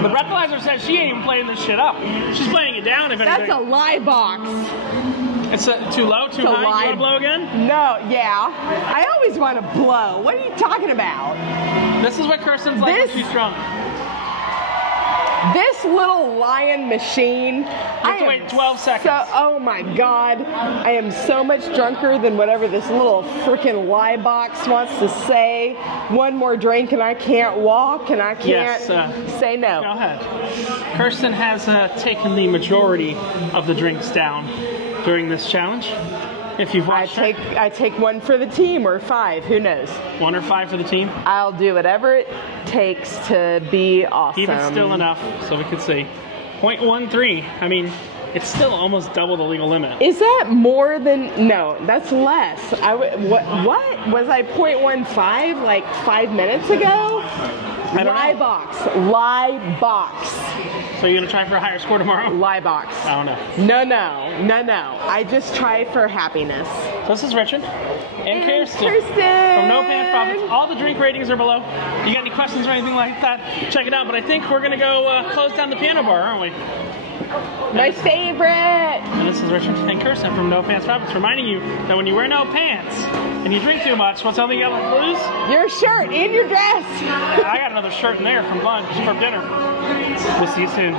The breathalyzer says she ain't even playing this shit up. She's playing it down, if anything. That's a lie box. It's too low, too high? You want to blow again? No, yeah. I always want to blow. What are you talking about? This is what Kirsten's like when she's drunk. This little lion machine. You have to wait 12 seconds. Oh my God. I am so much drunker than whatever this little freaking lie box wants to say. One more drink and I can't walk and I can't say no. Go ahead. Kirsten has taken the majority of the drinks down during this challenge. If you've watched I take one for the team or 5, who knows? 1 or 5 for the team? I'll do whatever it takes to be awesome. Even still enough so we could see. 0.13. I mean, it's still almost double the legal limit. Is that more than, no, that's less. What? Was I 0.15 like 5 minutes ago? Lie box. So you're gonna try for a higher score tomorrow? Lie box. I don't know. No. I just try for happiness. This is Richard and Kirsten from No Pants Problems. All the drink ratings are below. You got any questions or anything like that? Check it out. But I think we're gonna go close down the piano bar, aren't we? My favorite. And this is Richard and Kirsten from No Pants Problems, reminding you that when you wear no pants and you drink too much, what's something you gotta lose? Your shirt and your dress. I got another shirt in there from lunch, for dinner. We'll see you soon.